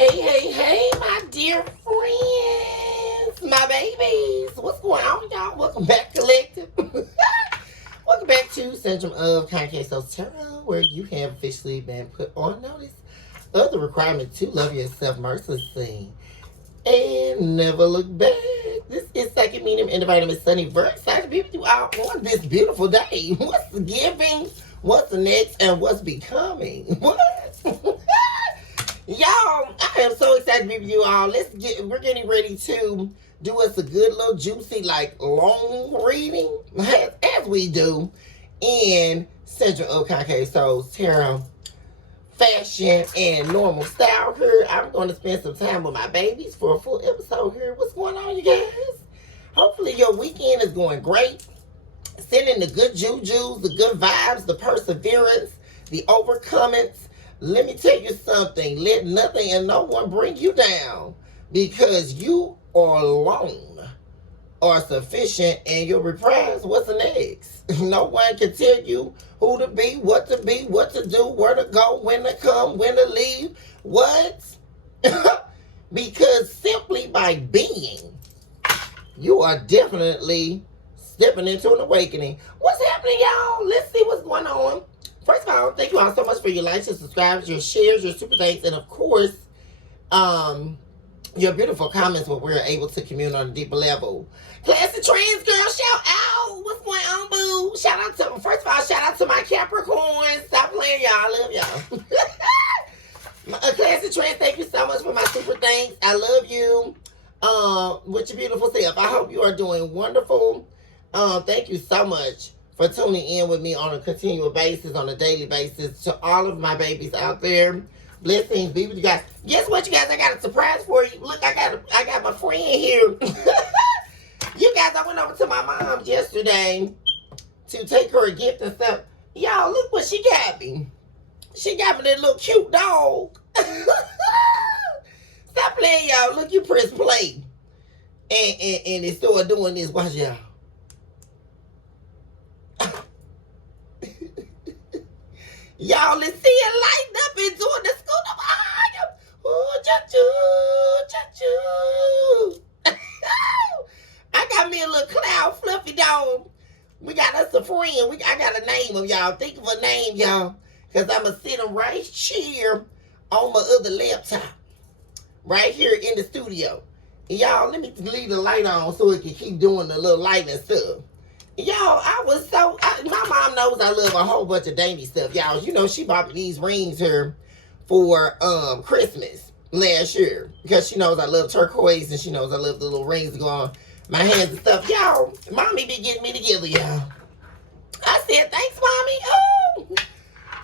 Hey, my dear friends, my babies. What's going on, y'all? Welcome back, Collective. Welcome back to Syndrome of Conquesto's Tarot, where you have officially been put on notice of the requirement to love yourself mercilessly and never look back. This is Second Medium and Divine Miss Sunny. Very excited to be with you all on this beautiful day. What's the giving? What's the next? And what's becoming? What? Y'all, I am so excited to be with you all. We're getting ready to do us a good little juicy, long reading, as we do in Central Oakland Souls Tarot fashion and normal style here. I'm going to spend some time with my babies for a full episode here. What's going on, you guys? Hopefully your weekend is going great. Sending the good jujus, the good vibes, the perseverance, the overcomings. Let me tell you something. Let nothing and no one bring you down, because you are alone are sufficient, and your reprise what's the next. No one can tell you who to be, what to do, where to go, when to come, when to leave. What? Because simply by being, you are definitely stepping into an awakening. What's happening, y'all? Let's see what's going on. First of all, thank you all so much for your likes, your subscribes, your shares, your super thanks, and of course, your beautiful comments where we're able to commune on a deeper level. Classic Trans Girl, shout out. What's going on, boo? First of all, shout out to my Capricorns. Stop playing, y'all. I love y'all. Classic Trans, thank you so much for my super thanks. I love you. With your beautiful self. I hope you are doing wonderful. Thank you so much for tuning in with me on a continual basis, on a daily basis. To all of my babies out there, blessings be with you guys. Guess what, you guys? I got a surprise for you. Look, I got my friend here. You guys, I went over to my mom's yesterday to take her a gift and stuff. Y'all, look what she got me. She got me that little cute dog. Stop playing, y'all. Look, you press play. And it started doing this. Watch y'all. Y'all, let's see it lighting up and doing the school of fire. Ooh, cha-choo. I got me a little cloud fluffy dog. We got us a friend. I got a name of y'all. Think of a name, y'all. Because I'm going to sit him right here on my other laptop. Right here in the studio. And y'all, let me leave the light on so it can keep doing the little light and stuff. Y'all, my mom knows I love a whole bunch of dainty stuff. Y'all, you know, she bought me these rings here for Christmas last year, because she knows I love turquoise, and she knows I love the little rings that go on my hands and stuff. Y'all, mommy be getting me together, y'all. I said, thanks, mommy. Oh,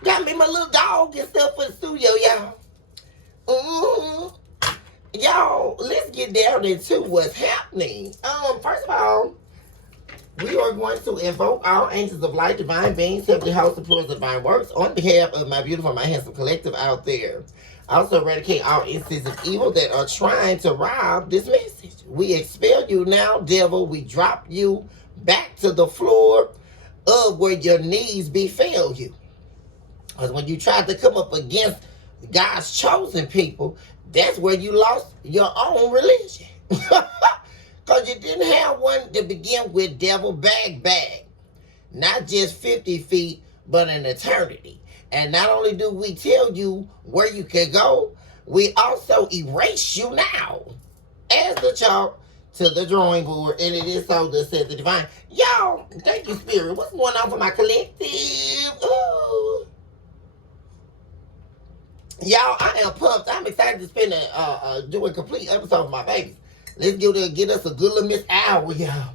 got me my little dog and stuff for the studio, y'all. Y'all, let's get down into what's happening. First of all, we are going to invoke all angels of light, divine beings, simply host and pillars of divine works on behalf of my beautiful, my handsome collective out there. Also eradicate all instances of evil that are trying to rob this message. We expel you now, devil. We drop you back to the floor of where your knees befell you. Because when you tried to come up against God's chosen people, that's where you lost your own religion. Because you didn't have one to begin with, devil. Bag. Not just 50 feet, but an eternity. And not only do we tell you where you can go, we also erase you now as the chalk to the drawing board. And it is so that said the divine. Y'all, thank you, Spirit. What's going on for my collective? Ooh. Y'all, I am pumped. I'm excited to spend do a complete episode with my babies. Let's get us a good little miss hour, y'all.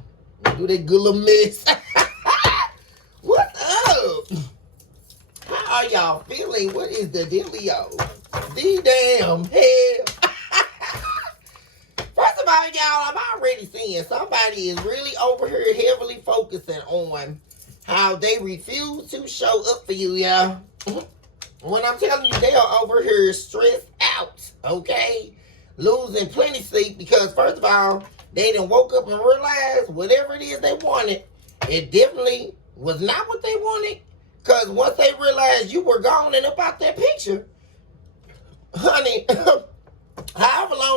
Do that good little miss. What's up? How are y'all feeling? What is the dealio? The damn hell. First of all, y'all, I'm already seeing somebody is really over here heavily focusing on how they refuse to show up for you, y'all. When I'm telling you, they are over here stressed out, okay? Losing plenty sleep, because first of all, they done woke up and realized whatever it is they wanted, it definitely was not what they wanted. Because once they realized you were gone and up out that picture, honey,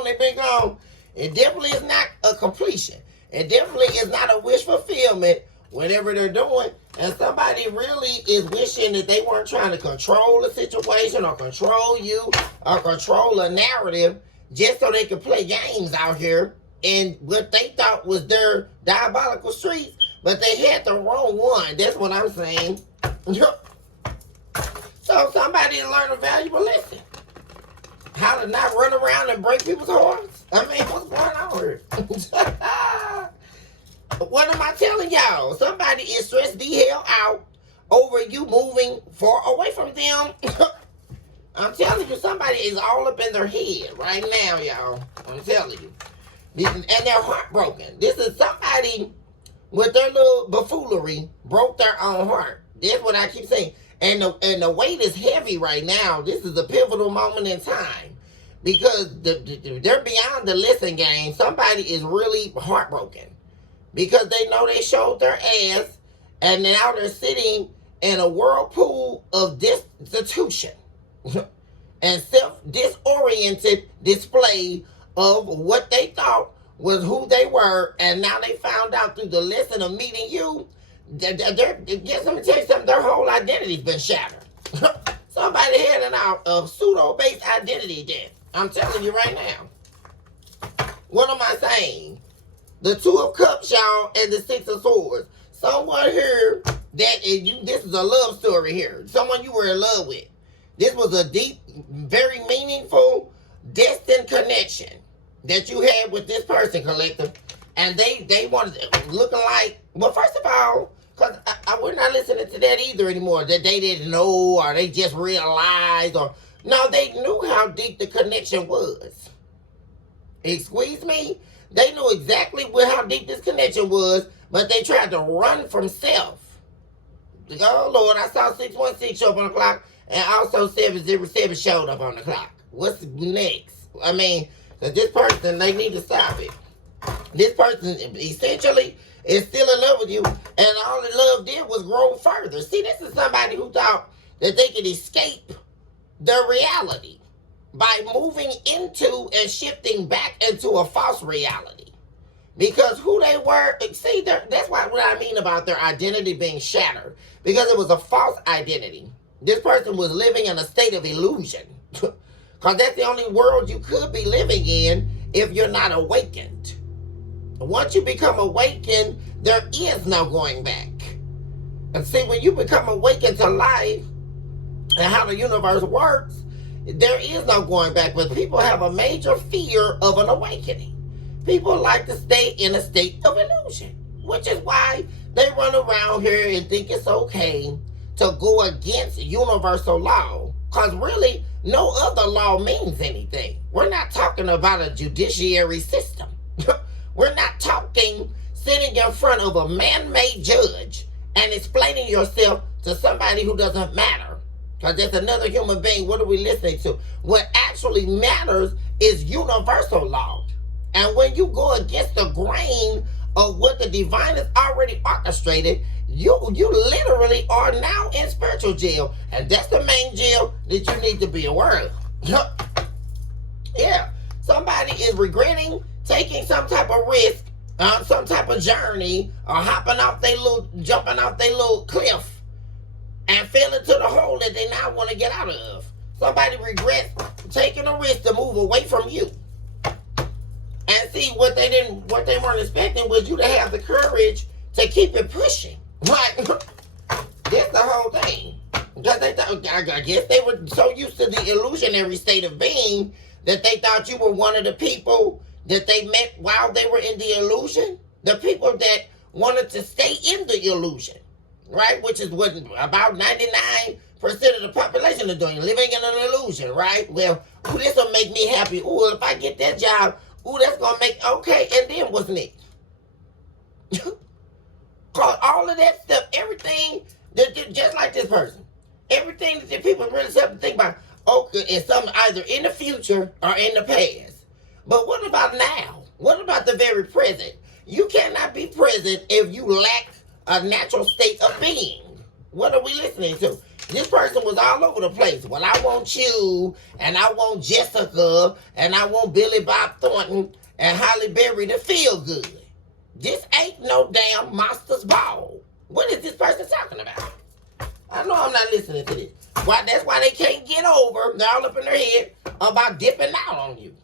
they've been gone. It definitely is not a completion. It definitely is not a wish fulfillment, whatever they're doing. And somebody really is wishing that they weren't trying to control a situation or control you or control a narrative just so they could play games out here in what they thought was their diabolical streets, but they had the wrong one. That's what I'm saying. So somebody learned a valuable lesson. How to not run around and break people's hearts. I mean, what's going on here? What am I telling y'all? Somebody is stressed the hell out over you moving far away from them. I'm telling you, somebody is all up in their head right now, y'all. I'm telling you. And they're heartbroken. This is somebody with their little buffoonery broke their own heart. That's what I keep saying. And the weight is heavy right now. This is a pivotal moment in time. Because they're beyond the listen game. Somebody is really heartbroken. Because they know they showed their ass. And now they're sitting in a whirlpool of destitution. And self-disoriented display of what they thought was who they were. And now they found out through the lesson of meeting you. Let me tell you something, their whole identity's been shattered. Somebody had a pseudo-based identity death. I'm telling you right now. What am I saying? The Two of Cups, y'all, and the Six of Swords. Someone here this is a love story here. Someone you were in love with. This was a deep, very meaningful, destined connection that you had with this person, collective. And they wanted, looking like, well, first of all, because we're not listening to that either anymore, that they didn't know or they just realized or, no, they knew how deep the connection was. Excuse me? They knew exactly how deep this connection was, but they tried to run from self. Oh, Lord, I saw 616 show up on the clock and also 707 showed up on the clock. What's next? I mean, this person, they need to stop it. This person essentially is still in love with you, and all the love did was grow further. See, this is somebody who thought that they could escape their reality by moving into and shifting back into a false reality. Because who they were, see, that's what I mean about their identity being shattered. Because it was a false identity. This person was living in a state of illusion. Because that's the only world you could be living in if you're not awakened. Once you become awakened, there is no going back. And see, when you become awakened to life and how the universe works, there is no going back. But people have a major fear of an awakening. People like to stay in a state of illusion, which is why they run around here and think it's okay to go against universal law. Because really, no other law means anything. We're not talking about a judiciary system. We're not talking sitting in front of a man-made judge and explaining yourself to somebody who doesn't matter. Because there's another human being. What are we listening to? What actually matters is universal law. And when you go against the grain of what the divine has already orchestrated, you literally are now in spiritual jail. And that's the main jail that you need to be aware of. Yeah. Somebody is regretting taking some type of risk on some type of journey or jumping off their little cliff and fell into the hole that they now want to get out of. Somebody regrets taking a risk to move away from you. And see, what they weren't expecting was you to have the courage to keep it pushing. Like, that's the whole thing. Because they thought, I guess they were so used to the illusionary state of being that they thought you were one of the people that they met while they were in the illusion. The people that wanted to stay in the illusion, right? Which is what about 99% of the population are doing, living in an illusion, right? Well, ooh, this will make me happy. Ooh, if I get that job, ooh, that's going to make, okay, and then what's next? Cause all of that stuff, everything, just like this person, everything that the people really have to think about, okay, is something either in the future or in the past. But what about now? What about the very present? You cannot be present if you lack a natural state of being. What are we listening to? This person was all over the place. Well, I want you, and I want Jessica, and I want Billy Bob Thornton and Holly Berry to feel good. This ain't no damn monster's ball. What is this person talking about? I know I'm not listening to this. Why? That's why they can't get over, they're all up in their head, about dipping out on you.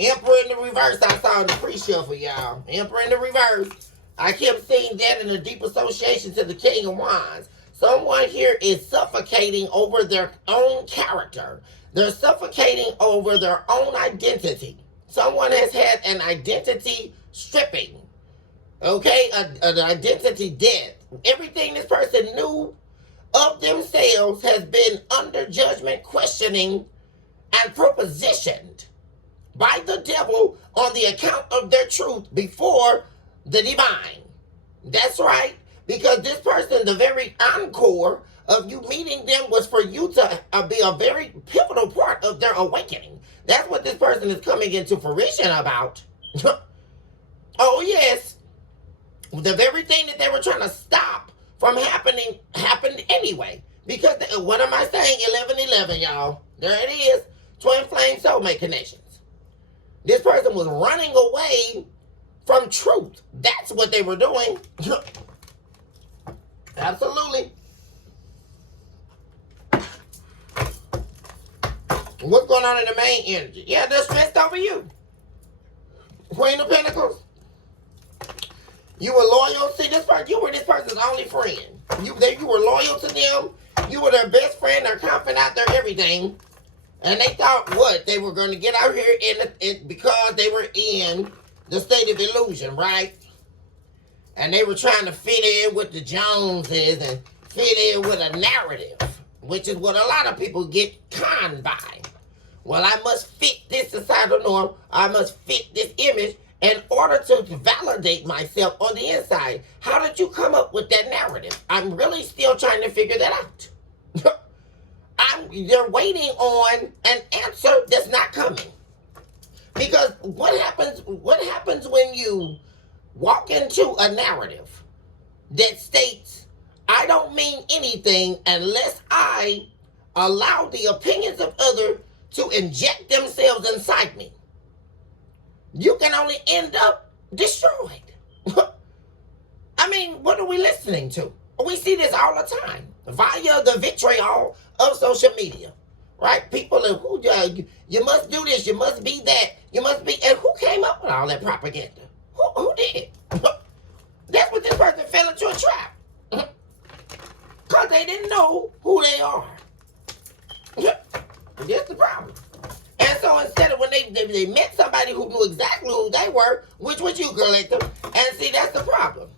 Emperor in the reverse, I saw in the pre-shuffle, y'all. Emperor in the reverse. I kept seeing that in a deep association to the King of Wands. Someone here is suffocating over their own character. They're suffocating over their own identity. Someone has had an identity stripping. Okay? An identity death. Everything this person knew of themselves has been under judgment, questioning, and propositioned by the devil on the account of their truth before the divine. That's right. Because this person, the very encore of you meeting them was for you to be a very pivotal part of their awakening. That's what this person is coming into fruition about. Oh, yes. The very thing that they were trying to stop from happening happened anyway. Because, what am I saying? 11-11, y'all. There it is. Twin flame soulmate connections. This person was running away from truth. That's what they were doing. Absolutely. What's going on in the main energy? Yeah, they're stressed over you. Queen of Pentacles. You were loyal. See, this person, you were this person's only friend. You were loyal to them. You were their best friend, their confidant, their everything. And they thought what? They were going to get out here because they were in the state of illusion, right? And they were trying to fit in with the Joneses and fit in with a narrative, which is what a lot of people get conned by. Well, I must fit this societal norm. I must fit this image in order to validate myself on the inside. How did you come up with that narrative? I'm really still trying to figure that out. They're waiting on an answer that's not coming. Because what happens when you walk into a narrative that states, I don't mean anything unless I allow the opinions of others to inject themselves inside me? You can only end up destroyed. I mean, what are we listening to? We see this all the time via the vitriol of social media, right? People are, you must do this, you must be that, you must be, and who came up with all that propaganda? Who did? That's what this person fell into a trap. Because they didn't know who they are. That's the problem. And so instead of when they met somebody who knew exactly who they were, which was you, collective, and see, that's the problem.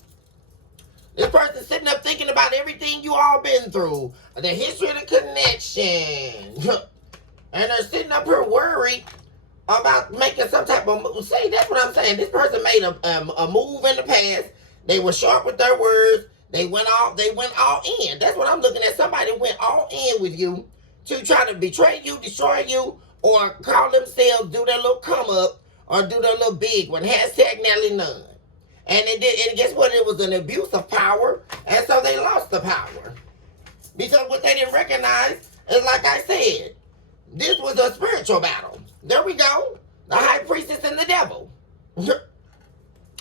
This person sitting up thinking about everything you all been through, the history of the connection, and they're sitting up here worried about making some type of move. See, that's what I'm saying. This person made a move in the past. They were sharp with their words. They went all in. That's what I'm looking at. Somebody went all in with you to try to betray you, destroy you, or call themselves, do their little come up, or do their little big one. Hashtag Nelly Nunn. And it did, and guess what? It was an abuse of power, and so they lost the power. Because what they didn't recognize is, like I said, this was a spiritual battle. There we go. The high priestess and the devil. And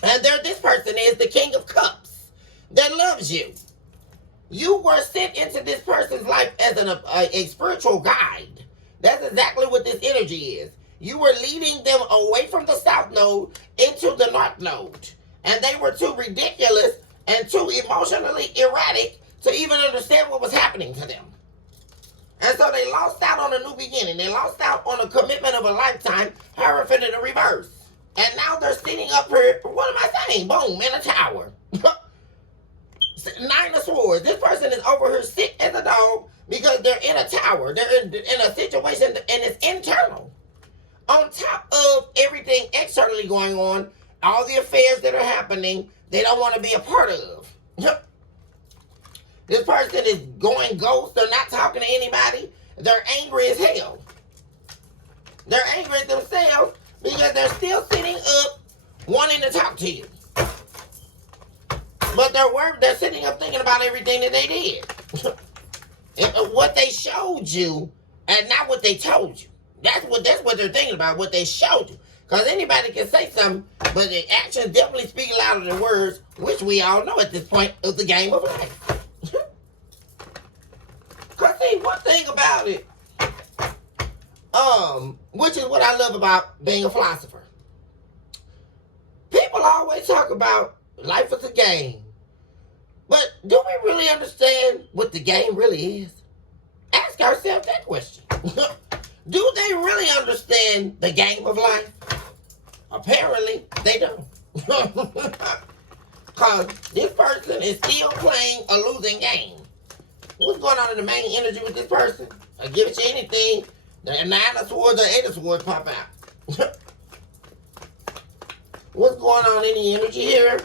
this person is the King of Cups that loves you. You were sent into this person's life as a spiritual guide. That's exactly what this energy is. You were leading them away from the South Node into the North Node. And they were too ridiculous and too emotionally erratic to even understand what was happening to them. And so they lost out on a new beginning. They lost out on a commitment of a lifetime, Hierophant in the reverse. And now they're sitting up here, what am I saying? Boom, in a tower. Nine of Swords. This person is over here sick as a dog because they're in a tower. They're in a situation and it's internal. On top of everything externally going on, all the affairs that are happening, they don't want to be a part of. This person is going ghost. They're not talking to anybody. They're angry as hell. They're angry at themselves because they're still sitting up wanting to talk to you. But they're sitting up thinking about everything that they did. And what they showed you and not what they told you. That's what they're thinking about, what they showed you. Because anybody can say something, but the actions definitely speak louder than words, which we all know at this point is the game of life. Because see, one thing about it, which is what I love about being a philosopher. People always talk about life is a game. But do we really understand what the game really is? Ask ourselves that question. Do they really understand the game of life? Apparently, they don't. Because this person is still playing a losing game. What's going on in the main energy with this person? I give it you anything, the 9 of swords or 8 of swords pop out. What's going on in the energy here?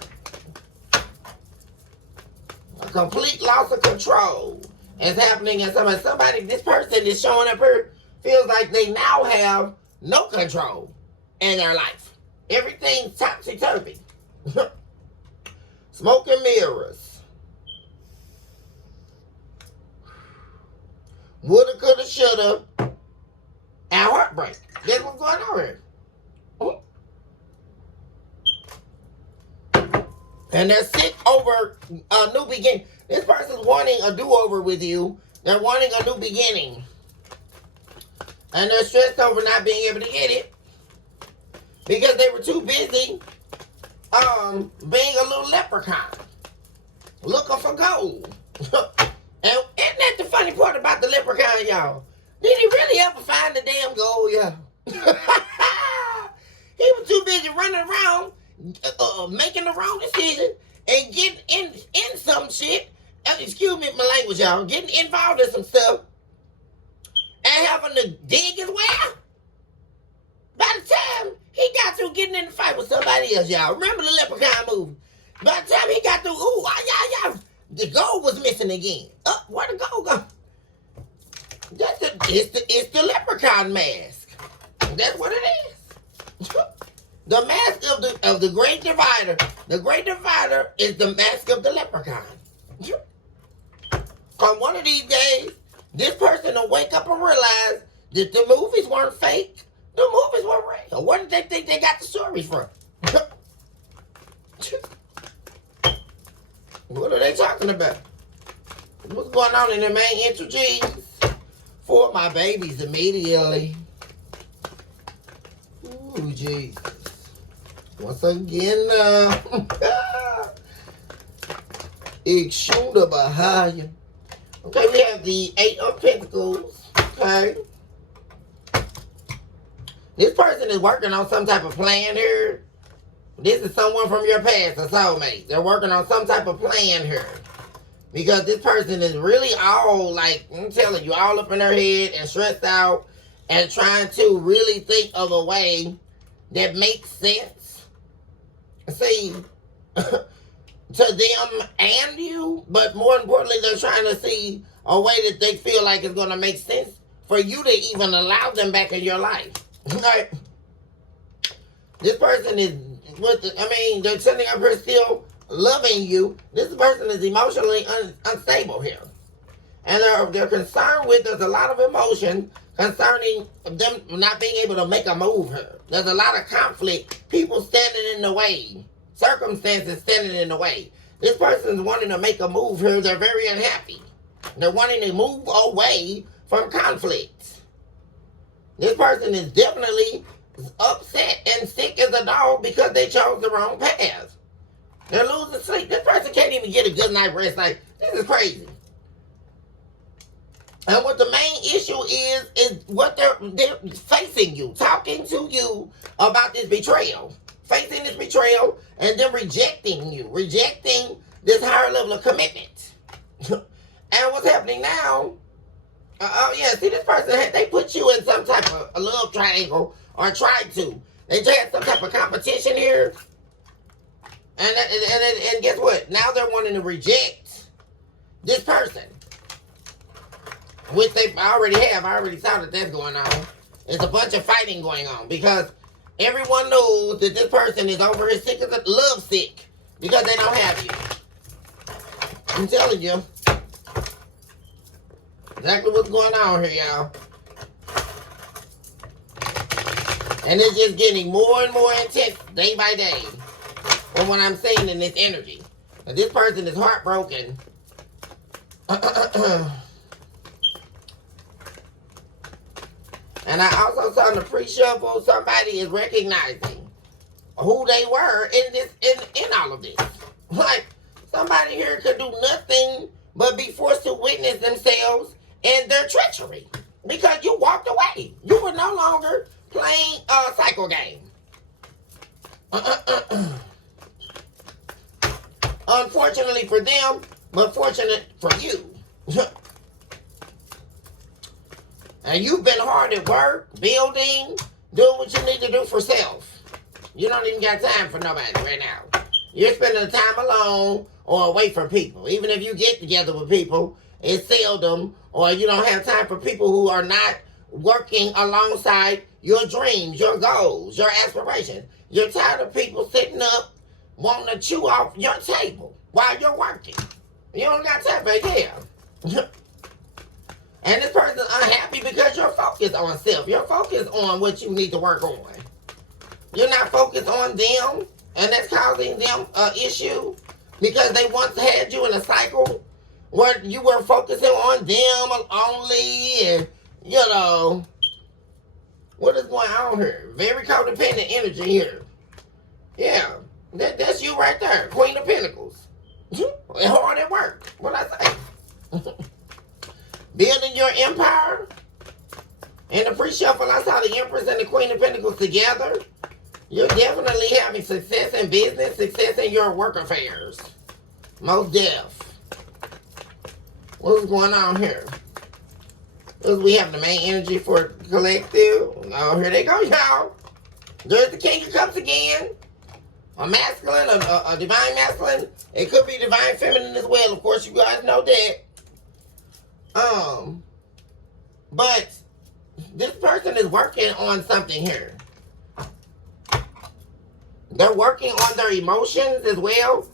A complete loss of control is happening in somebody. This person is showing up here feels like they now have no control in their life. Everything's topsy-turvy. Smoke and mirrors. Woulda, coulda, shoulda, and heartbreak. That's what's going on here. And they're sick over a new beginning. This person's wanting a do-over with you. They're wanting a new beginning. And they're stressed over not being able to get it. Because they were too busy being a little leprechaun. Looking for gold. And isn't that the funny part about the leprechaun, y'all? Did he really ever find the damn gold, y'all? He was too busy running around making the wrong decision and getting in some shit. Excuse me my language, y'all. Getting involved in some stuff and having to dig as well. By the time he got through getting in the fight with somebody else, y'all. Remember the leprechaun movie? By the time he got through, the gold was missing again. Where'd the gold go? It's the leprechaun mask. That's what it is. The mask of the great divider. The great divider is the mask of the leprechaun. Because one of these days, this person will wake up and realize that the movies weren't fake. The movies were real. Where did they think they got the stories from? What are they talking about? What's going on in the main energies for my babies immediately? Ooh, Jesus. Once again, Ikshunda Bahaya. Okay, we have the 8 of Pentacles. Okay. This person is working on some type of plan here. This is someone from your past, a soulmate. They're working on some type of plan here. Because this person is really all, like, I'm telling you, all up in their head and stressed out and trying to really think of a way that makes sense. See, to them and you, but more importantly, they're trying to see a way that they feel like it's going to make sense for you to even allow them back in your life. Like, this person is, they're sitting up here still loving you. This person is emotionally unstable here. And they're concerned with, there's a lot of emotion concerning them not being able to make a move here. There's a lot of conflict, people standing in the way, circumstances standing in the way. This person's wanting to make a move here. They're very unhappy. They're wanting to move away from conflict. This person is definitely upset and sick as a dog because they chose the wrong path. They're losing sleep. This person can't even get a good night rest. Like, this is crazy. And what the main issue is what they're facing you, talking to you about this betrayal. Facing this betrayal and then rejecting you. Rejecting this higher level of commitment. And what's happening now, see this person, they put you in some type of a love triangle or tried to. They just had some type of competition here. And guess what? Now they're wanting to reject this person. Which they already have. I already saw that that's going on. There's a bunch of fighting going on. Because everyone knows that this person is over here sick as a love sick. Because they don't have you. I'm telling you. Exactly what's going on here, y'all. And it's just getting more and more intense day by day from what I'm seeing in this energy. And this person is heartbroken. And I also saw in the pre-shuffle somebody is recognizing who they were in all of this. Like, somebody here could do nothing but be forced to witness themselves and their treachery. Because you walked away. You were no longer playing a cycle game. Unfortunately for them, but fortunate for you. And you've been hard at work, building, doing what you need to do for self. You don't even got time for nobody right now. You're spending the time alone or away from people. Even if you get together with people, it's seldom, or you don't have time for people who are not working alongside your dreams, your goals, your aspirations. You're tired of people sitting up wanting to chew off your table while you're working. You don't got time for it, yeah. And this person's unhappy because you're focused on self. You're focused on what you need to work on. You're not focused on them, and that's causing them an issue because they once had you in a cycle where you were focusing on them only, and you know, what is going on here? Very codependent energy here. Yeah, that's you right there, Queen of Pentacles. Hard at work. What I say? Building your empire. In the pre-shuffle, I saw the Empress and the Queen of Pentacles together. You're definitely having success in business, success in your work affairs. Most def. What's going on here? We have the main energy for collective. Oh, here they go, y'all. There's the King of Cups again. A masculine, a divine masculine. It could be divine feminine as well. Of course, you guys know that. But this person is working on something here. They're working on their emotions as well.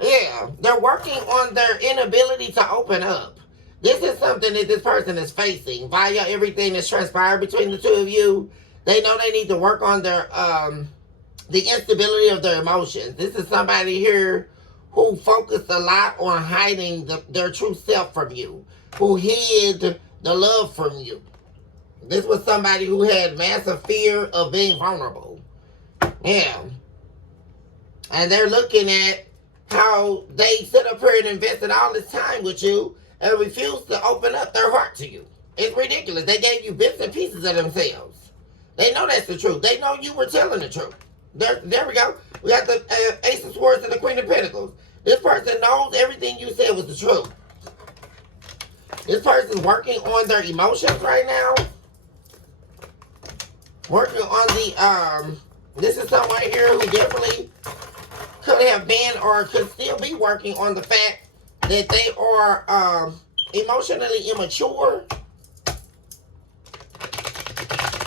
Yeah, they're working on their inability to open up. This is something that this person is facing via everything that's transpired between the two of you. They know they need to work on their the instability of their emotions. This is somebody here who focused a lot on hiding their true self from you, who hid the love from you. This was somebody who had massive fear of being vulnerable. Yeah. And they're looking at how they sit up here and invested all this time with you and refused to open up their heart to you. It's ridiculous. They gave you bits and pieces of themselves. They know that's the truth. They know you were telling the truth. There we go. We got the Ace of Swords and the Queen of Pentacles. This person knows everything you said was the truth. This person's working on their emotions right now. Working on the, this is someone here who definitely could have been or could still be working on the fact that they are emotionally immature.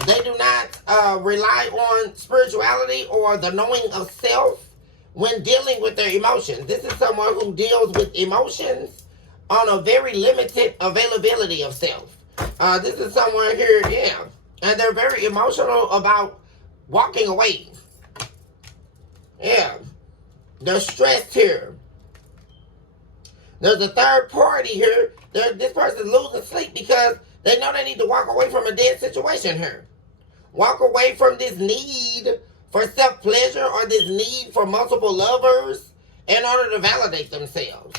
They do not rely on spirituality or the knowing of self when dealing with their emotions. This is someone who deals with emotions on a very limited availability of self. This is someone here, yeah, and they're very emotional about walking away. Yeah, they're stressed here. There's a third party here. This person's losing sleep because they know they need to walk away from a dead situation here. Walk away from this need for self-pleasure or this need for multiple lovers in order to validate themselves.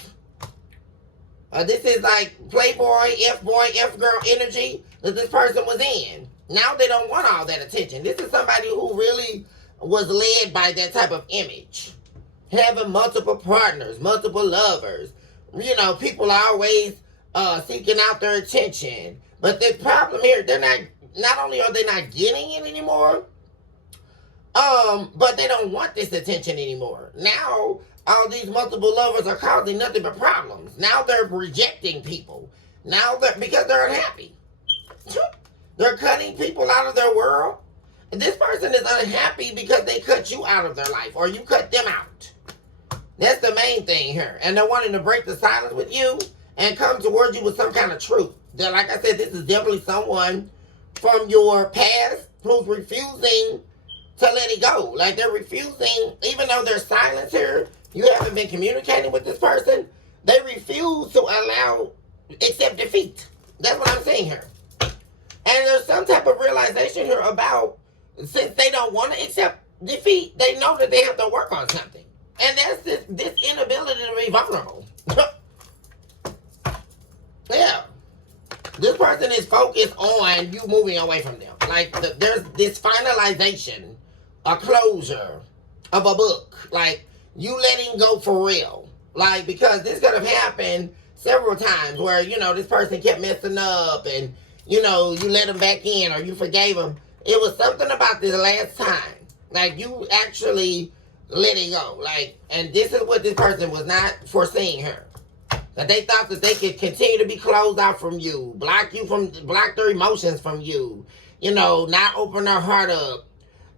This is like playboy, F-boy, F-girl energy that this person was in. Now they don't want all that attention. This is somebody who really was led by that type of image. Having multiple partners, multiple lovers. You know, people are always seeking out their attention. But the problem here, not only are they not getting it anymore, but they don't want this attention anymore. Now, all these multiple lovers are causing nothing but problems. Now they're rejecting people. Now because they're unhappy. They're cutting people out of their world. And this person is unhappy because they cut you out of their life or you cut them out. That's the main thing here. And they're wanting to break the silence with you and come towards you with some kind of truth. That, like I said, this is definitely someone from your past who's refusing to let it go. Like they're refusing, even though there's silence here, you haven't been communicating with this person, they refuse to accept defeat. That's what I'm saying here. And there's some type of realization here about, since they don't want to accept defeat, they know that they have to work on something. And that's this inability to be vulnerable. Yeah. This person is focused on you moving away from them. Like, there's this finalization, a closure of a book. Like, you letting go for real. Like, because this could have happened several times where, this person kept messing up and, you let them back in or you forgave them. It was something about this last time. Like, you actually let it go. Like, and this is what this person was not foreseeing here. That they thought that they could continue to be closed out from you, block their emotions from you, not open their heart up,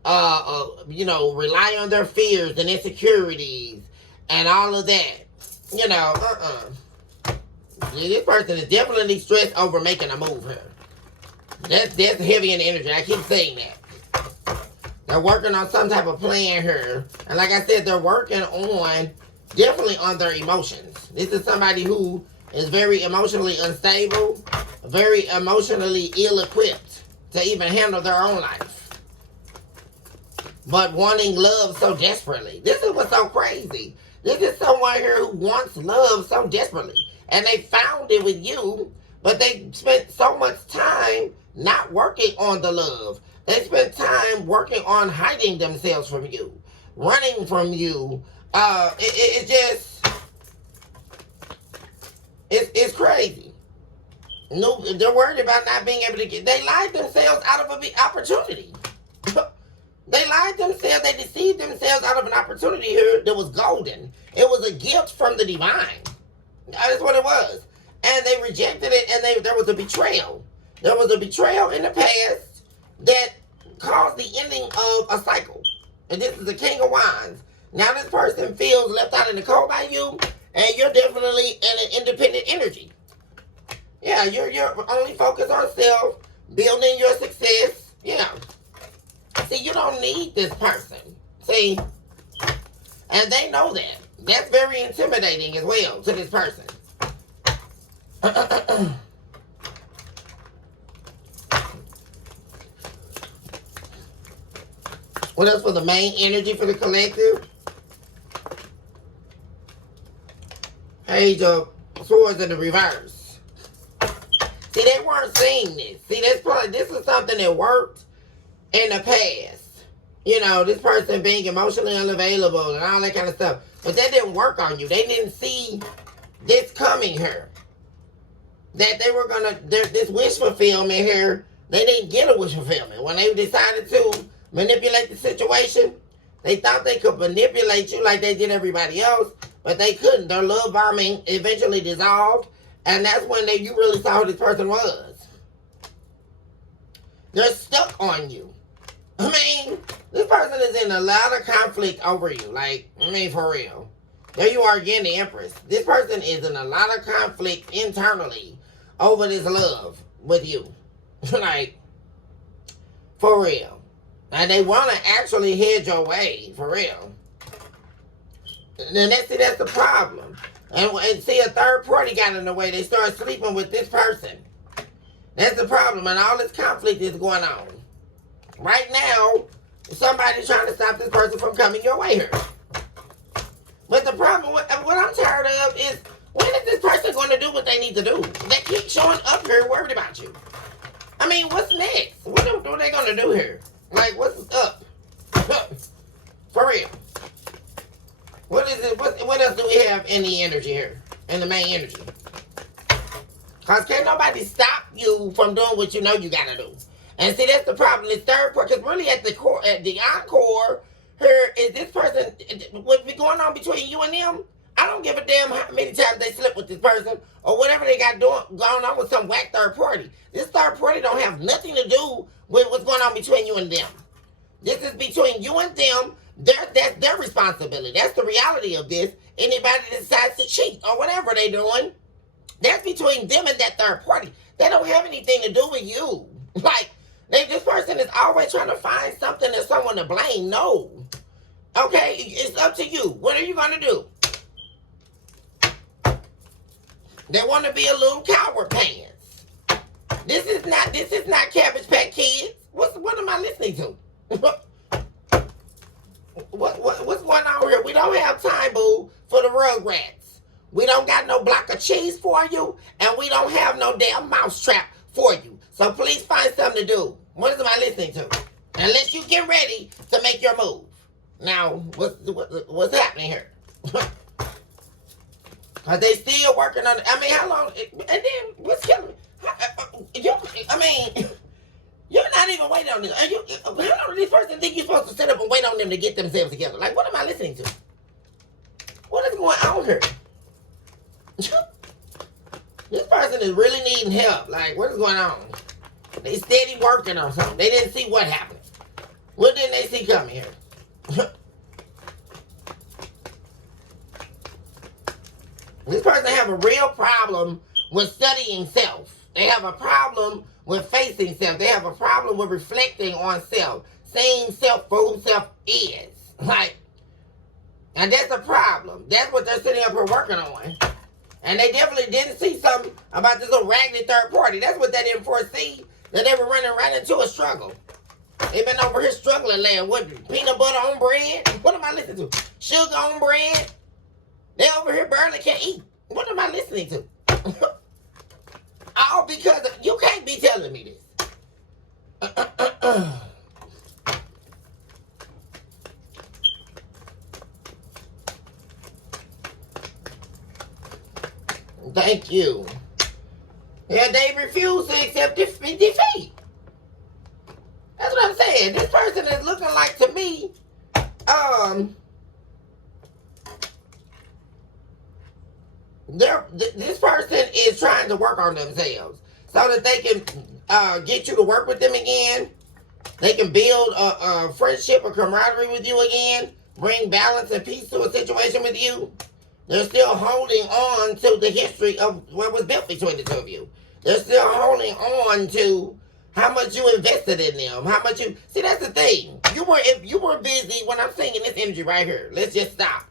rely on their fears and insecurities and all of that. This person is definitely stressed over making a move here. That's heavy in the energy. I keep saying that. They're working on some type of plan here. And like I said, they're working definitely on their emotions. This is somebody who is very emotionally unstable, very emotionally ill-equipped to even handle their own life, but wanting love so desperately. This is what's so crazy. This is someone here who wants love so desperately. And they found it with you, but they spent so much time not working on the love. They spent time working on hiding themselves from you, running from you. It's crazy. No, they're worried about not being able to get. They lied themselves out of an opportunity. They lied themselves. They deceived themselves out of an opportunity here that was golden. It was a gift from the divine. That's what it was. And they rejected it, and there was a betrayal. There was a betrayal in the past that caused the ending of a cycle. And this is the King of Wands. Now this person feels left out in the cold by you, and you're definitely in an independent energy. Yeah, you're only focused on self, building your success. Yeah. See, you don't need this person. See? And they know that. That's very intimidating as well to this person. What else for the main energy for the collective? Page of Swords in the reverse. See, they weren't seeing this. See, this is something that worked in the past. This person being emotionally unavailable and all that kind of stuff. But that didn't work on you. They didn't see this coming here. That they were going to, this wish fulfillment here, they didn't get a wish fulfillment. When they decided to manipulate the situation, they thought they could manipulate you like they did everybody else, but they couldn't. Their love bombing eventually dissolved, and that's when you really saw who this person was. They're stuck on you. I mean, this person is in a lot of conflict over you. Like, for real. There you are again, the Empress. This person is in a lot of conflict internally over this love with you. Like, for real. And they want to actually head your way, for real. And that's the problem. And see, a third party got in the way. They start sleeping with this person. That's the problem. And all this conflict is going on. Right now, somebody's trying to stop this person from coming your way here. But the problem, what I'm tired of is, when is this person going to do what they need to do? They keep showing up here worried about you. I mean, what's next? What are they going to do here? Like, what's up? For real. What is it? What else do we have in the energy here? In the main energy? Because can't nobody stop you from doing what you know you got to do. And see, that's the problem. This third part, because really at the core, at the encore, here is this person, what's been going on between you and them. I don't give a damn how many times they slept with this person or whatever they got going on with some whack third party. This third party don't have nothing to do with what's going on between you and them. This is between you and them, That's their responsibility. That's the reality of this. Anybody that decides to cheat or whatever they're doing, that's between them and that third party. They don't have anything to do with you. Like, this person is always trying to find something or someone to blame. No. Okay, it's up to you. What are you going to do? They want to be a little coward pants. This is not Cabbage Patch Kids. What am I listening to? What's going on here? We don't have time, boo, for the Rugrats. We don't got no block of cheese for you, and we don't have no damn mousetrap for you. So please find something to do. What am I listening to? Unless you get ready to make your move. Now, what's happening here? Are they still working on it? I mean, how long? And then, what's killing me? You're not even waiting on this. How long does this person think you're supposed to sit up and wait on them to get themselves together? Like, what am I listening to? What is going on here? This person is really needing help. Like, what is going on? They steady working on something. They didn't see what happened. What didn't they see coming here? This person have a real problem with studying self. They have a problem with facing self. They have a problem with reflecting on self. Seeing self for who self is. Like, and that's a problem. That's what they're sitting up here working on. And they definitely didn't see something about this little raggedy third party. That's what they didn't foresee. That they were running right into a struggle. They've been over here struggling, laying what? Peanut butter on bread? What am I listening to? Sugar on bread? They over here barely can eat. What am I listening to? All because of, you can't be telling me this. Thank you. Yeah, they refuse to accept defeat. That's what I'm saying. This person is looking like, to me, this person is trying to work on themselves so that they can get you to work with them again. They can build a friendship or camaraderie with you again. Bring balance and peace to a situation with you. They're still holding on to the history of what was built between the two of you. They're still holding on to how much you invested in them. How much you... See, that's the thing. If you were busy, when I'm saying this energy right here, let's just stop.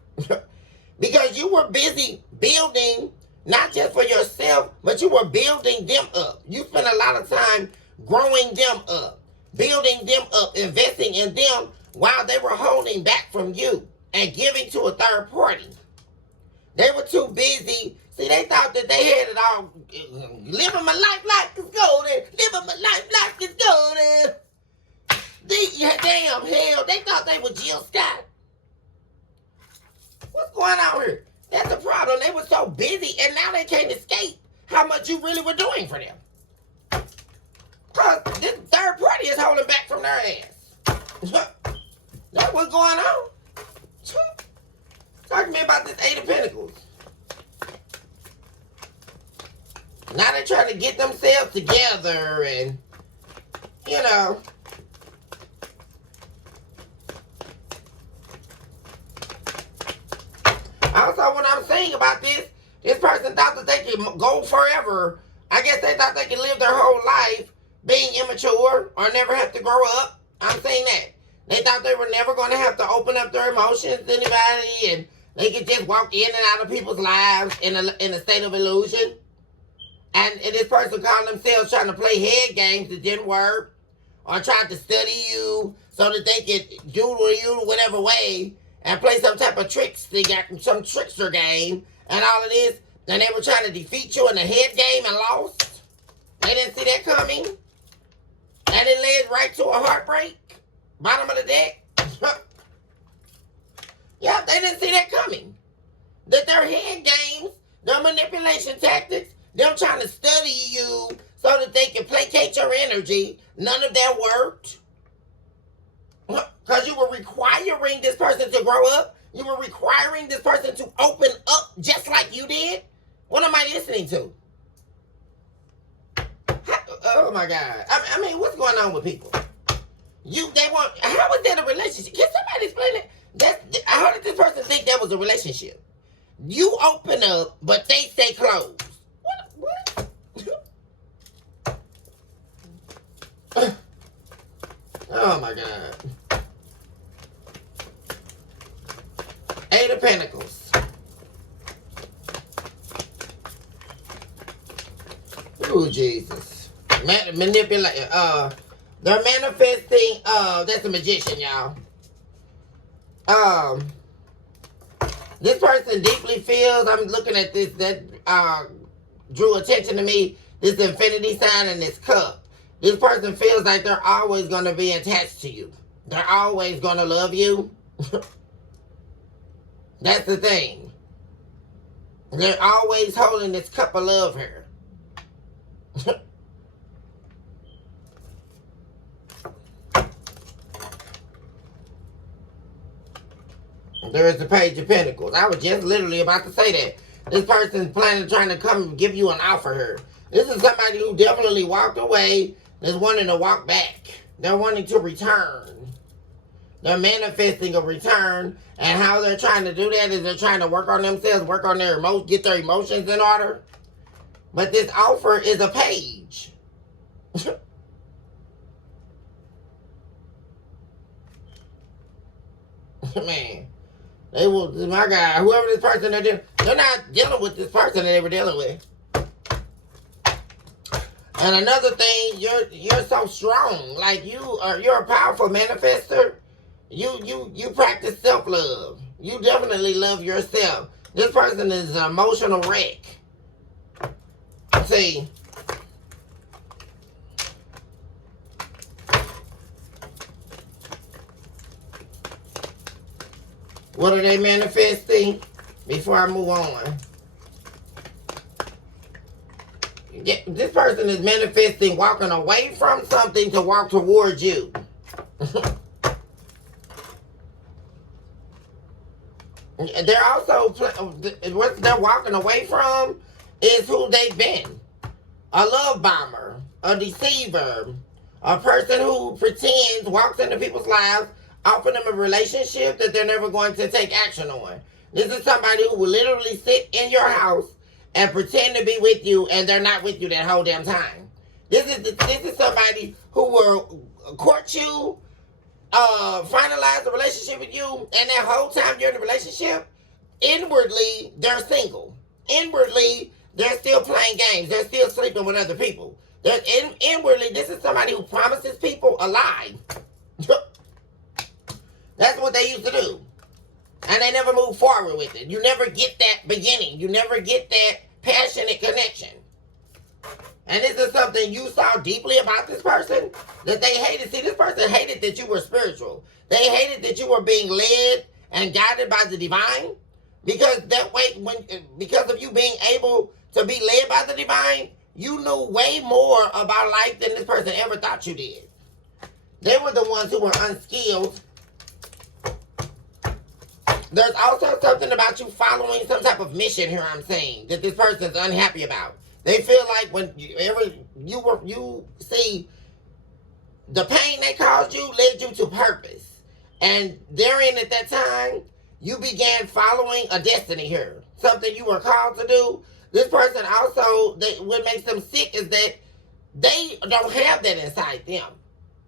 Because you were busy building, not just for yourself, but you were building them up. You spent a lot of time growing them up, building them up, investing in them while they were holding back from you and giving to a third party. They were too busy. See, they thought that they had it all. Living my life like it's golden. Living my life like it's golden. Damn hell, they thought they were Jill Scott. What's going on here? That's the problem. They were so busy, and now they can't escape how much you really were doing for them. Because this third party is holding back from their ass. That's what's going on. Talk to me about this Eight of Pentacles. Now they're trying to get themselves together and, you know. Also, what I'm saying about this person thought that they could go forever. I guess they thought they could live their whole life being immature or never have to grow up. I'm saying that. They thought they were never going to have to open up their emotions to anybody, and they could just walk in and out of people's lives in a state of illusion. And this person called themselves trying to play head games that didn't work, or tried to study you so that they could doodle you whatever way and play some type of tricks. They got some trickster game and all of this, and they were trying to defeat you in a head game and lost. They didn't see that coming, and it led right to a heartbreak. Bottom of the deck. Yeah, they didn't see that coming. That their head games, their manipulation tactics, them trying to study you so that they can placate your energy, none of that worked. Because you were requiring this person to grow up. You were requiring this person to open up just like you did. What am I listening to? Oh my God. I mean, what's going on with people? How is that a relationship? Can somebody explain it? How did this person think that was a relationship? You open up, but they stay closed. What? Oh my God. Eight of Pentacles. Ooh, Jesus. Manipulate. They're manifesting. That's a magician, y'all. This person deeply feels. I'm looking at this. That drew attention to me. This infinity sign and this cup. This person feels like they're always going to be attached to you. They're always going to love you. That's the thing. They're always holding this cup of love here. There is the Page of Pentacles. I was just literally about to say that. This person's trying to come give you an offer here. This is somebody who definitely walked away. That's wanting to walk back. They're wanting to return. They're manifesting a return. And how they're trying to do that is they're trying to work on themselves, work on their emotions, get their emotions in order. But this offer is a page. Man. They will, my God, whoever this person they're not dealing with this person that they were dealing with. And another thing, you're so strong. Like you're a powerful manifester. You practice self-love. You definitely love yourself. This person is an emotional wreck. See. What are they manifesting? Before I move on. This person is manifesting walking away from something to walk towards you. They're also, what they're walking away from is who they've been. A love bomber, a deceiver, a person who pretends, walks into people's lives, offer them a relationship that they're never going to take action on. This is somebody who will literally sit in your house and pretend to be with you, and they're not with you that whole damn time. This is somebody who will court you, finalize a relationship with you, and that whole time you're in a relationship, inwardly they're single. Inwardly they're still playing games. They're still sleeping with other people. Inwardly, this is somebody who promises people a lie. That's what they used to do. And they never move forward with it. You never get that beginning. You never get that passionate connection. And this is something you saw deeply about this person that they hated. See, this person hated that you were spiritual. They hated that you were being led and guided by the divine. Because that way, because of you being able to be led by the divine, you knew way more about life than this person ever thought you did. They were the ones who were unskilled. There's also something about you following some type of mission here, I'm saying, that this person's unhappy about. They feel like whenever you see the pain they caused you led you to purpose. And therein at that time, you began following a destiny here. Something you were called to do. This person also, what makes them sick is that they don't have that inside them.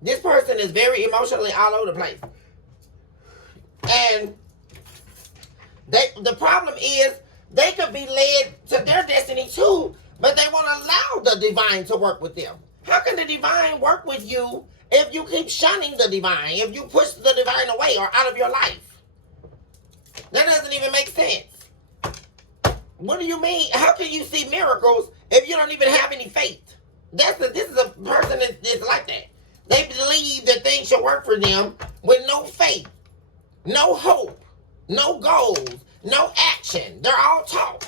This person is very emotionally all over the place. And the problem is they could be led to their destiny too, but they won't allow the divine to work with them. How can the divine work with you if you keep shunning the divine, if you push the divine away or out of your life? That doesn't even make sense. What do you mean? How can you see miracles if you don't even have any faith? This is a person that's like that. They believe that things should work for them with no faith, no hope, no goals, no action. They're all talk.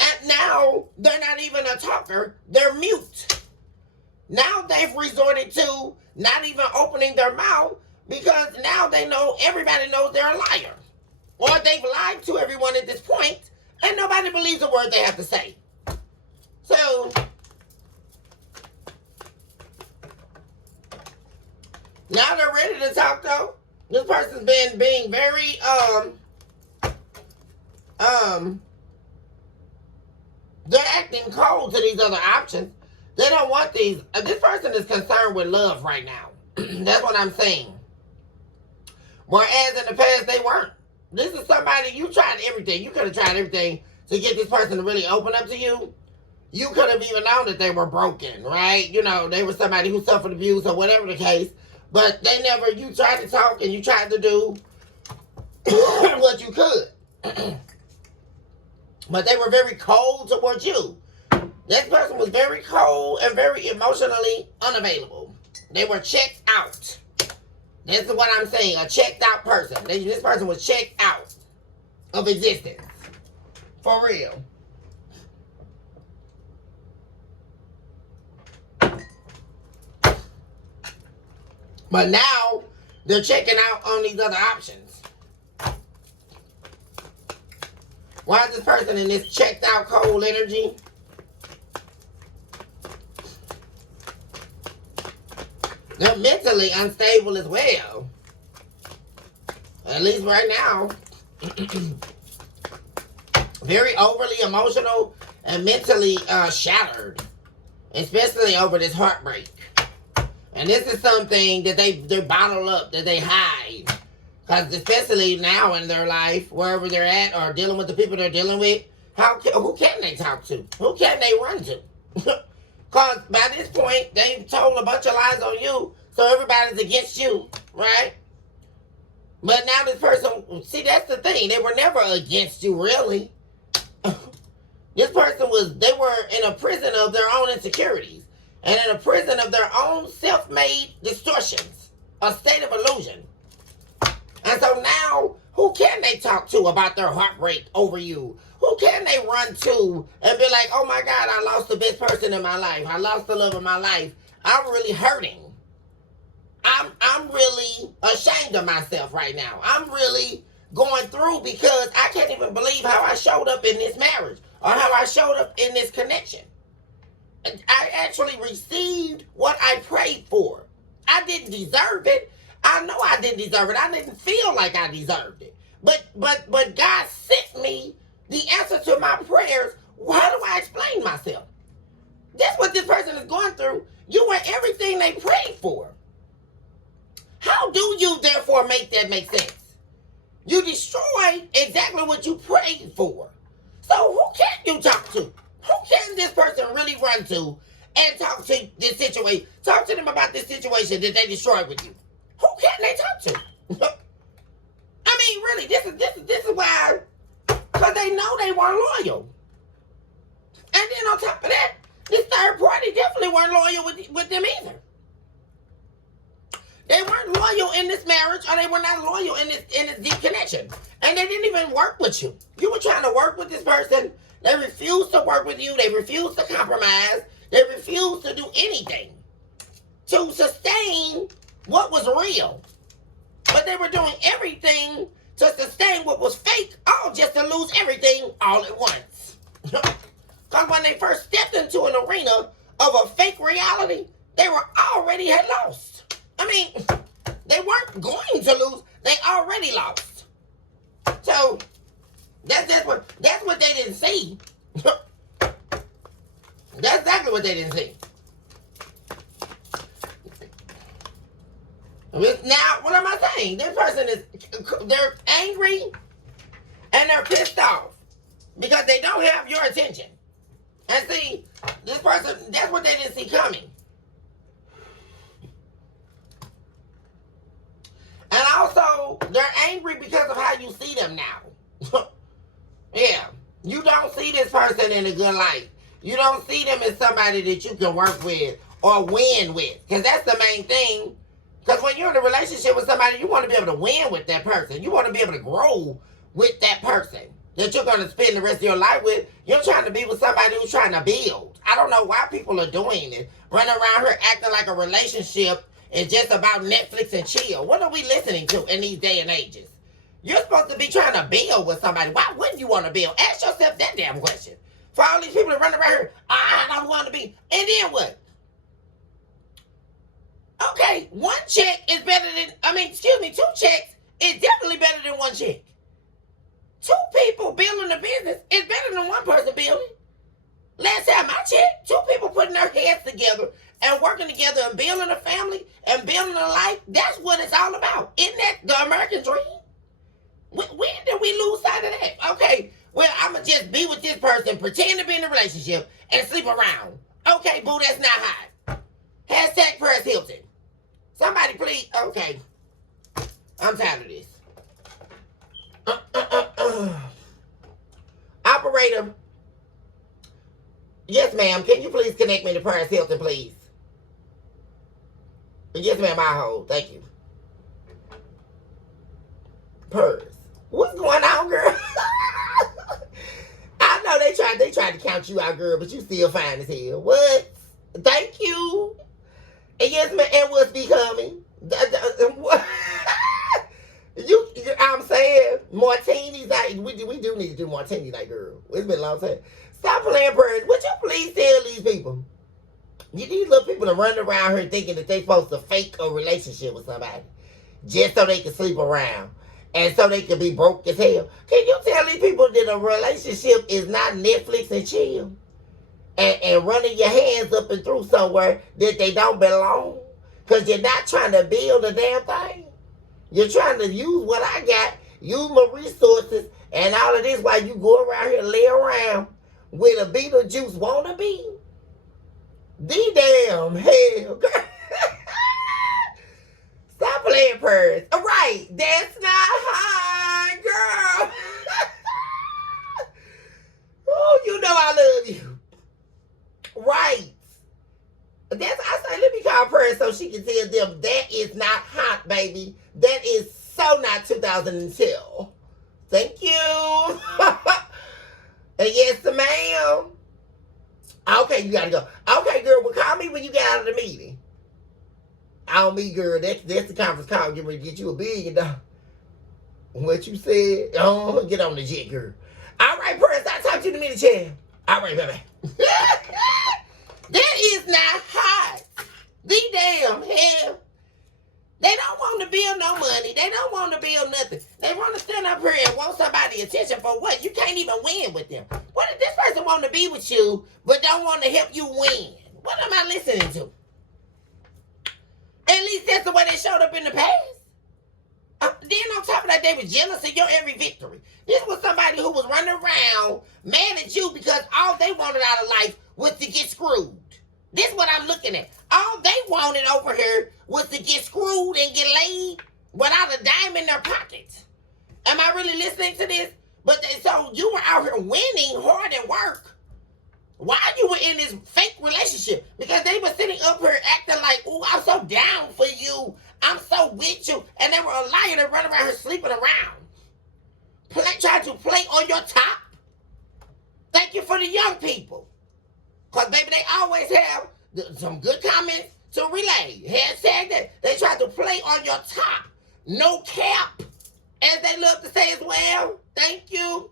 And now they're not even a talker. They're mute. Now they've resorted to not even opening their mouth because now they know, everybody knows they're a liar. Or they've lied to everyone at this point and nobody believes a word they have to say. So now they're ready to talk though. This person's been being very, they're acting cold to these other options. They don't want these. This person is concerned with love right now. That's what I'm saying. Whereas in the past, they weren't. This is somebody, you tried everything. You could have tried everything to get this person to really open up to you. You could have even known that they were broken, right? You know, they were somebody who suffered abuse or whatever the case. But they never, you tried to talk and you tried to do what you could. But they were very cold towards you. This person was very cold and very emotionally unavailable. They were checked out. This is what I'm saying, a checked out person. This person was checked out of existence. For real. But now, they're checking out on these other options. Why is this person in this checked out cold energy? They're mentally unstable as well. At least right now. Very overly emotional and mentally shattered. Especially over this heartbreak. And this is something that they bottle up, that they hide. Because especially now in their life, wherever they're at or dealing with the people they're dealing with, who can they talk to? Who can they run to? Because by this point, they've told a bunch of lies on you, so everybody's against you, right? But now this person, see, that's the thing. They were never against you, really. This person they were in a prison of their own insecurities. And in a prison of their own self-made distortions. A state of illusion. And so now, who can they talk to about their heartbreak over you? Who can they run to and be like, oh my God, I lost the best person in my life. I lost the love of my life. I'm really hurting. I'm really ashamed of myself right now. I'm really going through because I can't even believe how I showed up in this marriage or how I showed up in this connection. I actually received what I prayed for. I didn't deserve it. I know I didn't deserve it. I didn't feel like I deserved it. But God sent me the answer to my prayers. How do I explain myself? That's what this person is going through. You were everything they prayed for. How do you therefore make that make sense? You destroyed exactly what you prayed for. So who can you talk to? Who can this person really run to and talk to this situation? Talk to them about this situation that they destroyed with you. Who can they talk to? I mean, really, this is why, because they know they weren't loyal. And then on top of that, this third party definitely weren't loyal with them either. They weren't loyal in this marriage, or they were not loyal in this deep connection. And they didn't even work with you. You were trying to work with this person. They refused to work with you. They refused to compromise. They refused to do anything to sustain what was real. But they were doing everything to sustain what was fake, all just to lose everything all at once. Because when they first stepped into an arena of a fake reality, they were already had lost. I mean, they weren't going to lose. They already lost. So that's what they didn't see. That's exactly what they didn't see. Now, what am I saying? This person they're angry and they're pissed off because they don't have your attention. And see, this person, that's what they didn't see coming. And also, they're angry because of how you see them now. Yeah. You don't see this person in a good light. You don't see them as somebody that you can work with or win with. Because that's the main thing. Because when you're in a relationship with somebody, you want to be able to win with that person. You want to be able to grow with that person that you're going to spend the rest of your life with. You're trying to be with somebody who's trying to build. I don't know why people are doing it. Running around here acting like a relationship is just about Netflix and chill. What are we listening to in these day and ages? You're supposed to be trying to build with somebody. Why wouldn't you want to build? Ask yourself that damn question. For all these people that run around here, I don't want to be. And then what? Okay, one check is better than, two checks is definitely better than one check. Two people building a business is better than one person building. Last time I checked, two people putting their heads together and working together and building a family and building a life. That's what it's all about. Isn't that the American dream? When did we lose sight of that? Okay, well, I'm going to just be with this person, pretend to be in a relationship, and sleep around. Okay, boo, that's not hot. Hashtag Press Hilton. Somebody please. Okay. I'm tired of this. Operator. Yes, ma'am. Can you please connect me to Paris Hilton, please? Yes, ma'am. I hold. Thank you. Purse. What's going on, girl? I know they tried to count you out, girl, but you still fine as hell. What? Thank you. And yes, ma'am. And what's becoming? I'm saying martinis. We do need to do martini night, girl. It's been a long time. Stop playing birds. Would you please tell these people? These little people are running around here thinking that they supposed to fake a relationship with somebody just so they can sleep around and so they can be broke as hell. Can you tell these people that a relationship is not Netflix and chill and running your hands up and through somewhere that they don't belong? Because you're not trying to build a damn thing. You're trying to use what I got, use my resources, and all of this while you go around here and lay around with a Beetlejuice wannabe. The damn hell, girl. Stop playing purse. All right, that's not high, girl. Oh, you know I love you. Right. I say, let me call Purse so she can tell them that is not hot, baby. That is so not 2002. Thank you. And yes, ma'am. Okay, you gotta go. Okay, girl, well, call me when you get out of the meeting. On me, girl. That's the conference call. Get ready to get you $1 billion. What you said? Oh, get on the jet, girl. All right, Purse, I'll talk to you in a minute, Chad. All right, bye-bye. That is not hot. The damn hell. They don't want to build no money. They don't want to build nothing. They want to stand up here and want somebody's attention for what? You can't even win with them. What if this person want to be with you but don't want to help you win? What am I listening to? At least that's the way they showed up in the past. Then on top of that, they were jealous of your every victory. This was somebody who was running around mad at you because all they wanted out of life was to get screwed. This is what I'm looking at. All they wanted over here was to get screwed and get laid without a dime in their pockets. Am I really listening to this? So you were out here winning hard at work while you were in this fake relationship because they were sitting up here acting like, oh, I'm so down for you. I'm so with you. And they were a liar to run around here sleeping around. Trying to play on your top. Thank you for the young people. Because, baby, they always have some good comments to relay. Hashtag that. They try to play on your top. No cap, as they love to say as well. Thank you.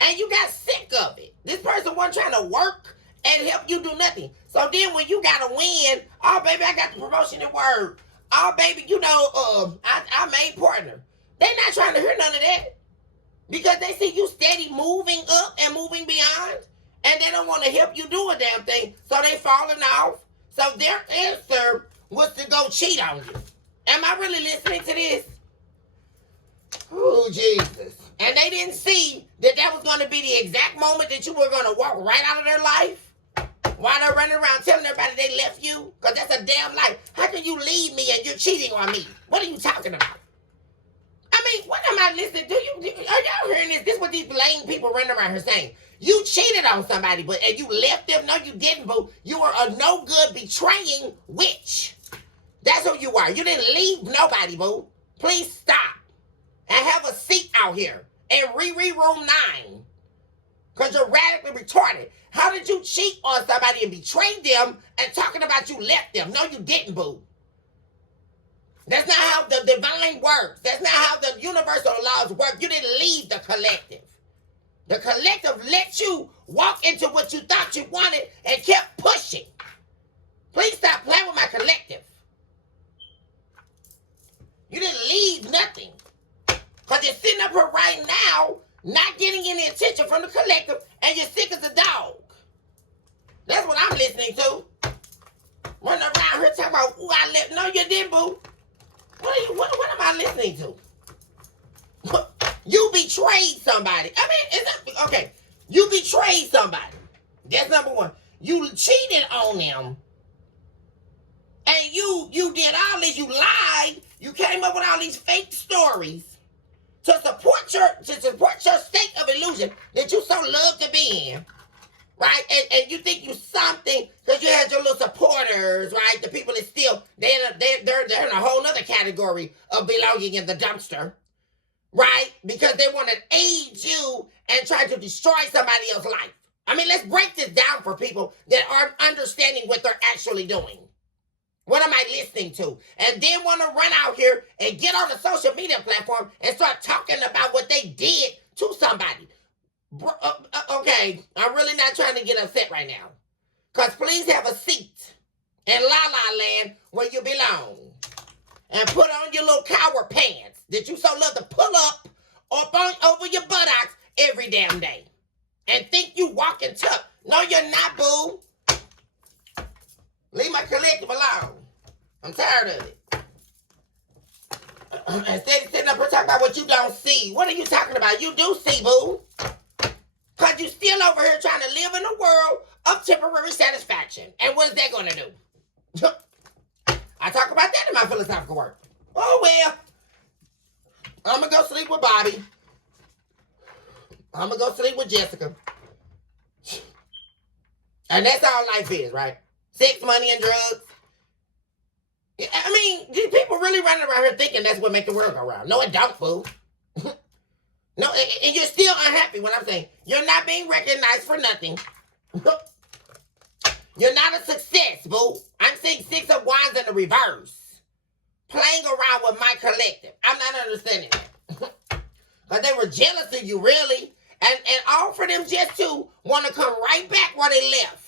And you got sick of it. This person wasn't trying to work and help you do nothing. So then when you got to win, oh, baby, I got the promotion at work. Oh, baby, I made partner. They're not trying to hear none of that. Because they see you steady moving up and moving beyond. And they don't want to help you do a damn thing. So they falling off. So their answer was to go cheat on you. Am I really listening to this? Oh, Jesus. And they didn't see that was going to be the exact moment that you were going to walk right out of their life. While they're running around telling everybody they left you. Because that's a damn life. How can you leave me and you're cheating on me? What are you talking about? I mean, what am I listening to? Are y'all hearing this? This is what these lame people running around here saying. You cheated on somebody, and you left them. No, you didn't, boo. You were a no-good betraying witch. That's who you are. You didn't leave nobody, boo. Please stop. And have a seat out here in room 9. Because you're radically retarded. How did you cheat on somebody and betray them and talking about you left them? No, you didn't, boo. That's not how the divine works. That's not how the universal laws work. You didn't leave the collective. The collective let you walk into what you thought you wanted and kept pushing. Please stop playing with my collective. You didn't leave nothing. Because you're sitting up here right now, not getting any attention from the collective, and you're sick as a dog. That's what I'm listening to. Running around here talking about, ooh, I left. No, you didn't, boo. What am I listening to? You betrayed somebody. I mean, okay. You betrayed somebody. That's number one. You cheated on them. And you did all this. You lied. You came up with all these fake stories to support your state of illusion that you so love to be in. Right? And you think you something because you had your little supporters, right? The people that still, they're in a whole other category of belonging in the dumpster. Right? Because they want to aid you and try to destroy somebody else's life. I mean, let's break this down for people that aren't understanding what they're actually doing. What am I listening to? And then want to run out here and get on a social media platform and start talking about what they did to somebody. Okay, I'm really not trying to get upset right now. Because please have a seat in La La Land where you belong. And put on your little coward pants that you so love to pull up over your buttocks every damn day. And think you walking tough. No, you're not, boo. Leave my collective alone. I'm tired of it. Instead of sitting up here talking about what you don't see. What are you talking about? You do see, boo. Because you still over here trying to live in a world of temporary satisfaction. And what is that going to do? I talk about that in my philosophical work. Oh, well. I'm going to go sleep with Bobby. I'm going to go sleep with Jessica. And that's all life is, right? Sex, money, and drugs. I mean, these people really running around here thinking that's what makes the world go round. No, it don't, fool. No, and you're still unhappy when I'm saying you're not being recognized for nothing. You're not a success, boo. I'm seeing 6 of Wands in the reverse. Playing around with my collective. I'm not understanding that. Because they were jealous of you, really. And all for them just to want to come right back where they left.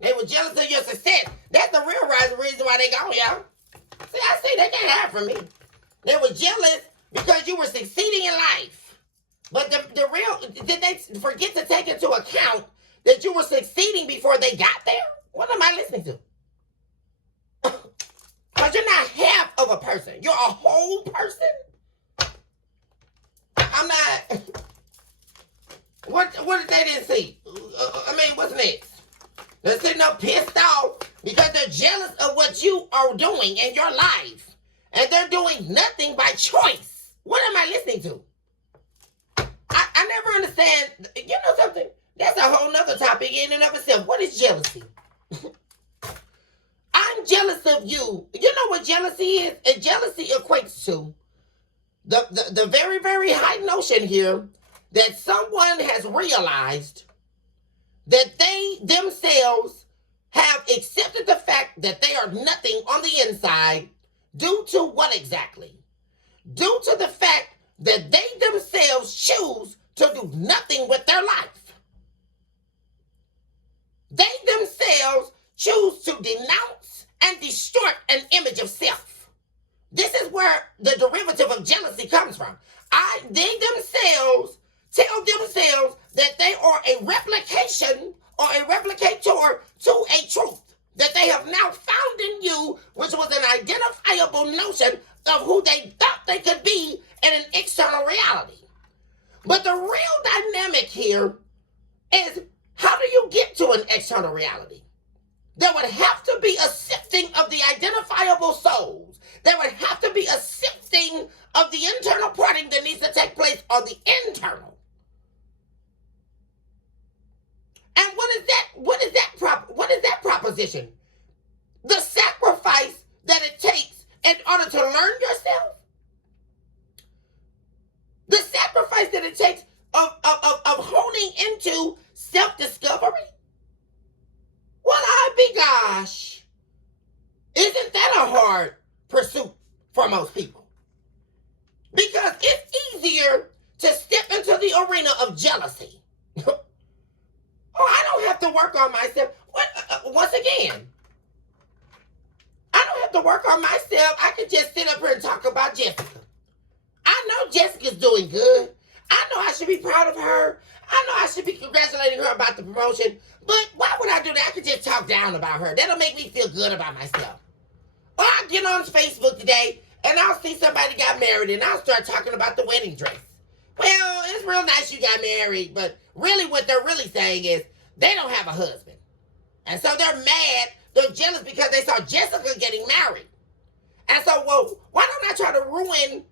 They were jealous of your success. That's the real reason why they gone, y'all. See, they can't hide from me. They were jealous because you were succeeding in life. But did they forget to take into account that you were succeeding before they got there? What am I listening to? Because you're not half of a person. You're a whole person. I'm not... What did they didn't see? I mean, what's next? They're sitting up pissed off because they're jealous of what you are doing in your life. And they're doing nothing by choice. What am I listening to? I never understand. You know something? That's a whole nother topic in and of itself. What is jealousy? I'm jealous of you. You know what jealousy is? And jealousy equates to the very, very high notion here that someone has realized that they themselves have accepted the fact that they are nothing on the inside due to what exactly? Due to the fact that they themselves choose to do nothing with their life. They themselves choose to denounce and distort an image of self. This is where the derivative of jealousy comes from. They themselves tell themselves that they are a replication or a replicator to a truth that they have now found in you, which was an identifiable notion of who they thought they could be in an external reality. But the real dynamic here is, how do you get to an external reality? There would have to be a sifting of the identifiable souls. There would have to be a sifting of the internal parting that needs to take place on the internal. And what is that proposition? The sacrifice that it takes in order to learn yourself. The sacrifice that it takes of honing into self-discovery. Well, I be gosh. Isn't that a hard pursuit for most people? Because it's easier to step into the arena of jealousy. Oh, I don't have to work on myself. What? once again, I don't have to work on myself. I can just sit up here and talk about Jessica. I know Jessica's doing good. I know I should be proud of her. I know I should be congratulating her about the promotion. But why would I do that? I could just talk down about her. That'll make me feel good about myself. Or I'll get on Facebook today and I'll see somebody got married and I'll start talking about the wedding dress. Well, it's real nice you got married, but really what they're really saying is they don't have a husband. And so they're mad, they're jealous because they saw Jessica getting married. And so, well, why don't I try to ruin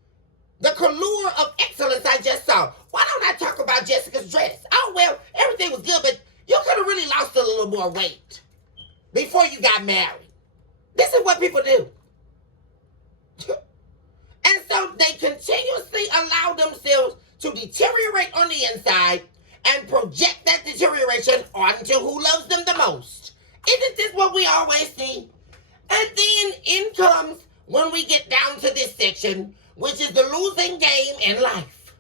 the allure of excellence I just saw? Why don't I talk about Jessica's dress? Oh, well, everything was good, but you could have really lost a little more weight before you got married. This is what people do. And so they continuously allow themselves to deteriorate on the inside and project that deterioration onto who loves them the most. Isn't this what we always see? And then in comes when we get down to this section, which is the losing game in life.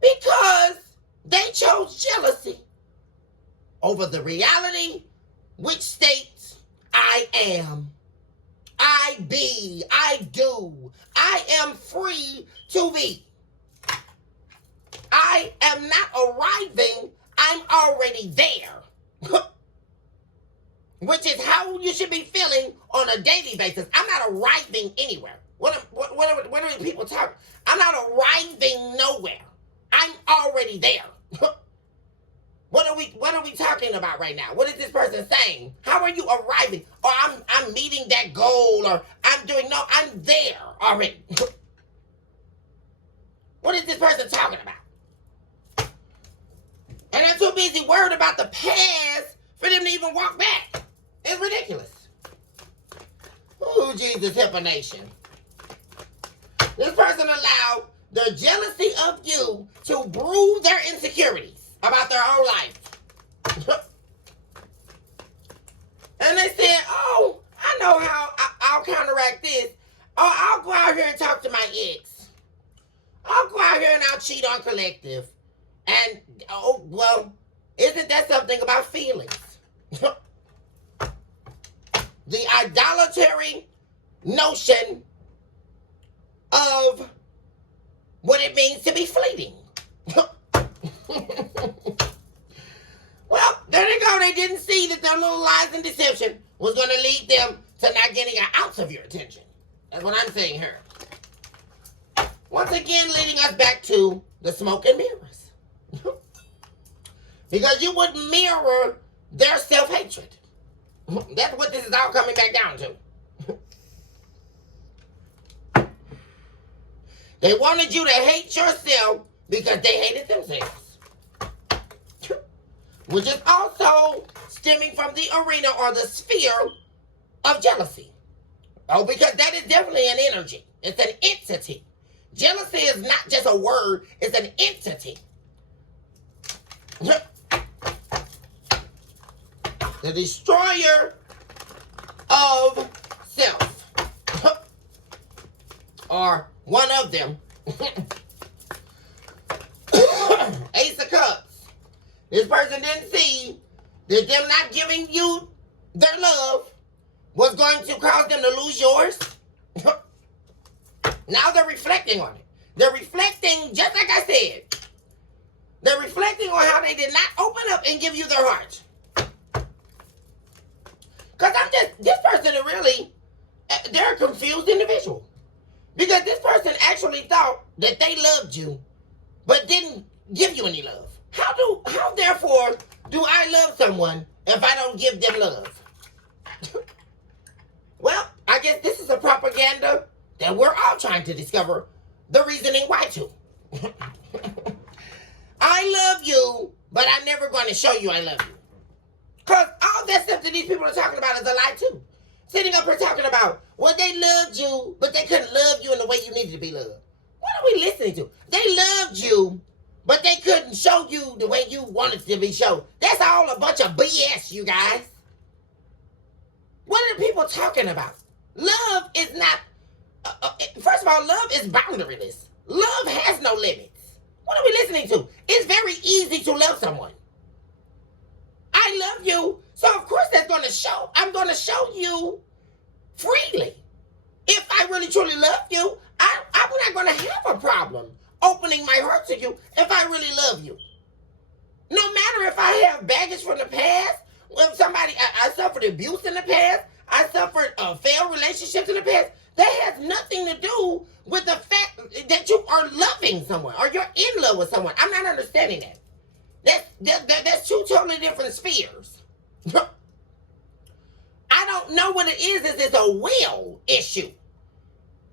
Because they chose jealousy over the reality which states, I am, I be, I do, I am free to be. I am not arriving, I'm already there. Which is how you should be feeling on a daily basis. I'm not arriving anywhere. What are people talking? I'm not arriving nowhere. I'm already there. What are we talking about right now? What is this person saying? How are you arriving? Or I'm meeting that goal, or I'm there already. What is this person talking about? And I'm too busy worried about the past for them to even walk back. It's ridiculous. Oh, Jesus, help a nation. This person allowed the jealousy of you to brew their insecurities about their own life. And they said, oh, I know how I'll counteract this. Oh, I'll go out here and talk to my ex. I'll go out here and I'll cheat on collective. And, oh, well, isn't that something about feelings? The idolatry notion of what it means to be fleeting. Well, there they go. They didn't see that their little lies and deception was going to lead them to not getting an ounce of your attention. That's what I'm saying here. Once again, leading us back to the smoke and mirrors. Because you would mirror their self-hatred. That's what this is all coming back down to. They wanted you to hate yourself because they hated themselves. Which is also stemming from the arena or the sphere of jealousy. Oh, because that is definitely an energy. It's an entity. Jealousy is not just a word, it's an entity. The destroyer of self. Or one of them. Ace of Cups. This person didn't see that them not giving you their love was going to cause them to lose yours. Now they're reflecting on it. They're reflecting, just like I said. They're reflecting on how they did not open up and give you their heart. Because this person is really, they're a confused individual. Because this person actually thought that they loved you, but didn't give you any love. How therefore do I love someone if I don't give them love? Well, I guess this is a propaganda that we're all trying to discover the reasoning why to. I love you, but I'm never going to show you I love you. Because all that stuff that these people are talking about is a lie too. Sitting up here talking about, well, they loved you, but they couldn't love you in the way you needed to be loved. What are we listening to? They loved you, but they couldn't show you the way you wanted to be shown. That's all a bunch of BS, you guys. What are people talking about? Love is not, first of all, love is boundaryless. Love has no limits. What are we listening to? It's very easy to love someone. I I love you, so of course that's going to show. I'm going to show you freely. If I really truly love you, I'm not going to have a problem opening my heart to you if I really love you. No matter if I have baggage from the past, if I suffered abuse in the past, I suffered failed relationships in the past, that has nothing to do with the fact that you are loving someone or you're in love with someone. I'm not understanding that. That's two totally different spheres. I don't know what it is. It's a will issue.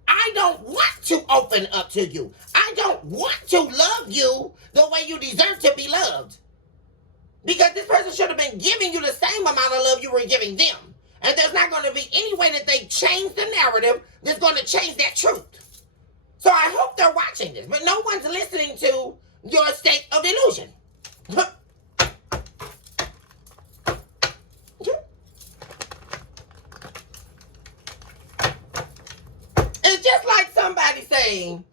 I don't want to open up to you. I don't want to love you the way you deserve to be loved. Because this person should have been giving you the same amount of love you were giving them. And there's not going to be any way that they change the narrative that's going to change that truth. So I hope they're watching this. But no one's listening to your state of illusion. It's just like somebody saying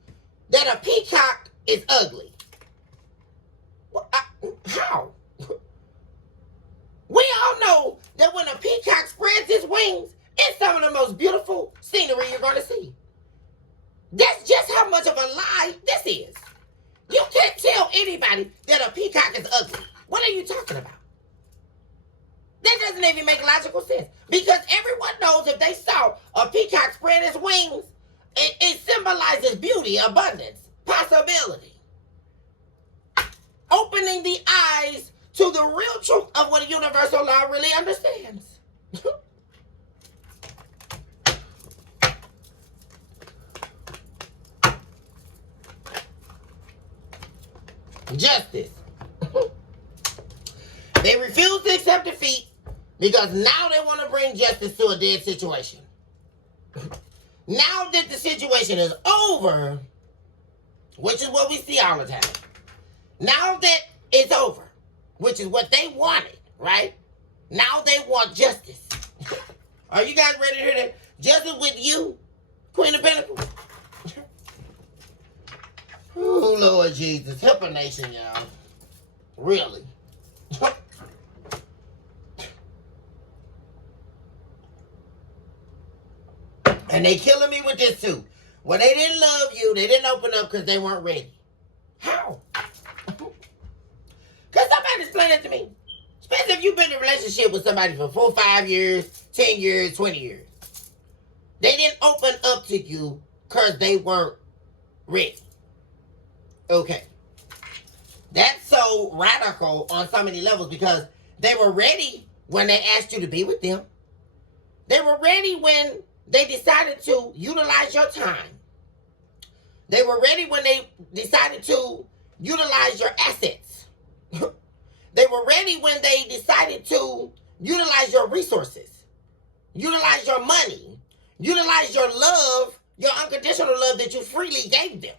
that a peacock is ugly. How? We all know that when a peacock spreads its wings, it's some of the most beautiful scenery you're going to see. That's just how much of a lie this is. You can't tell anybody that a peacock is ugly. What are you talking about? That doesn't even make logical sense. Because everyone knows if they saw a peacock spread its wings, it symbolizes beauty, abundance, possibility. Opening the eyes to the real truth of what a universal law really understands. Justice. They refuse to accept defeat because now they want to bring justice to a dead situation. Now that the situation is over, which is what we see all the time. Now that it's over, which is what they wanted, right? Now they want justice. Are you guys ready to hear that? Justice with you, Queen of Pentacles? Oh, Lord Jesus. Help a nation, y'all. Really. And they killing me with this too. Well, they didn't love you. They didn't open up because they weren't ready. How? Because somebody explain that to me. Especially if you've been in a relationship with somebody for 4, 5 years, 10 years, 20 years. They didn't open up to you because they weren't ready. Okay. That's so radical on so many levels because they were ready when they asked you to be with them. They were ready when they decided to utilize your time. They were ready when they decided to utilize your assets. They were ready when they decided to utilize your resources, utilize your money, utilize your love, your unconditional love that you freely gave them.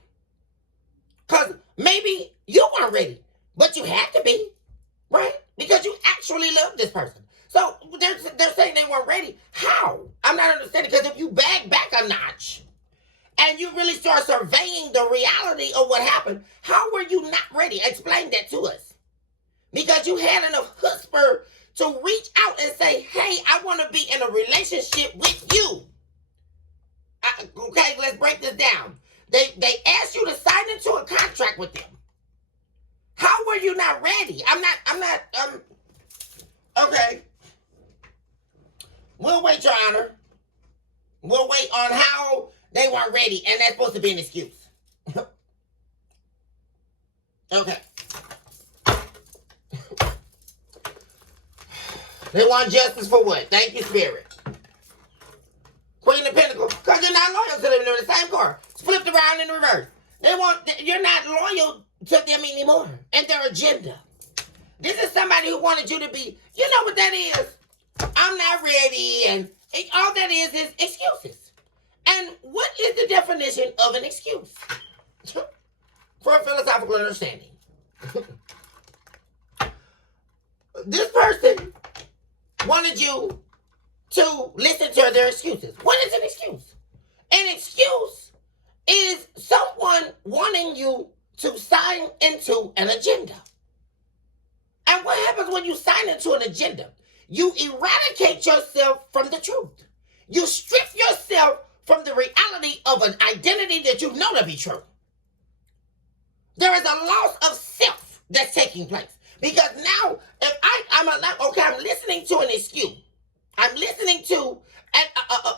Because maybe you weren't ready, but you had to be, right? Because you actually love this person. So they're saying they weren't ready. How? I'm not understanding. Because if you back a notch and you really start surveying the reality of what happened, how were you not ready? Explain that to us. Because you had enough chutzpah to reach out and say, hey, I want to be in a relationship with you. Okay, let's break this down. They asked you to sign into a contract with them. How were you not ready? Okay. We'll wait, Your Honor. We'll wait on how they weren't ready, and that's supposed to be an excuse. Okay. They want justice for what? Thank you, Spirit. Queen of Pentacles, because you're not loyal to them. They're in the same car. It's flipped around in reverse. You're not loyal to them anymore and their agenda. This is somebody who wanted you to be, you know what that is? I'm not ready, and all that is excuses. And what is the definition of an excuse? For a philosophical understanding. This person wanted you to listen to their excuses. What is an excuse? An excuse is someone wanting you to sign into an agenda. And what happens when you sign into an agenda? You eradicate yourself from the truth. You strip yourself from the reality of an identity that you know to be true. There is a loss of self that's taking place. Because now, if I'm listening to an excuse. I'm listening to,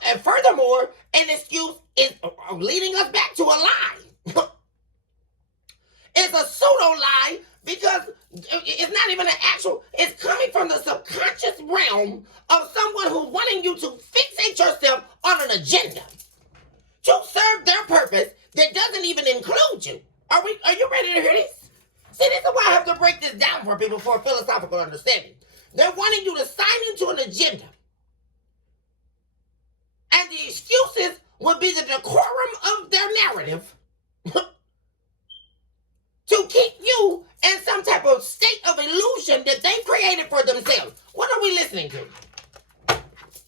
and furthermore, an excuse is leading us back to a lie. It's a pseudo lie because it's not even an actual, it's coming from the subconscious realm of someone who's wanting you to fixate yourself on an agenda to serve their purpose that doesn't even include you. Are you ready to hear this? See, this is why I have to break this down for people for a philosophical understanding. They're wanting you to sign into an agenda. And the excuses would be the decorum of their narrative to keep you in some type of state of illusion that they created for themselves. What are we listening to?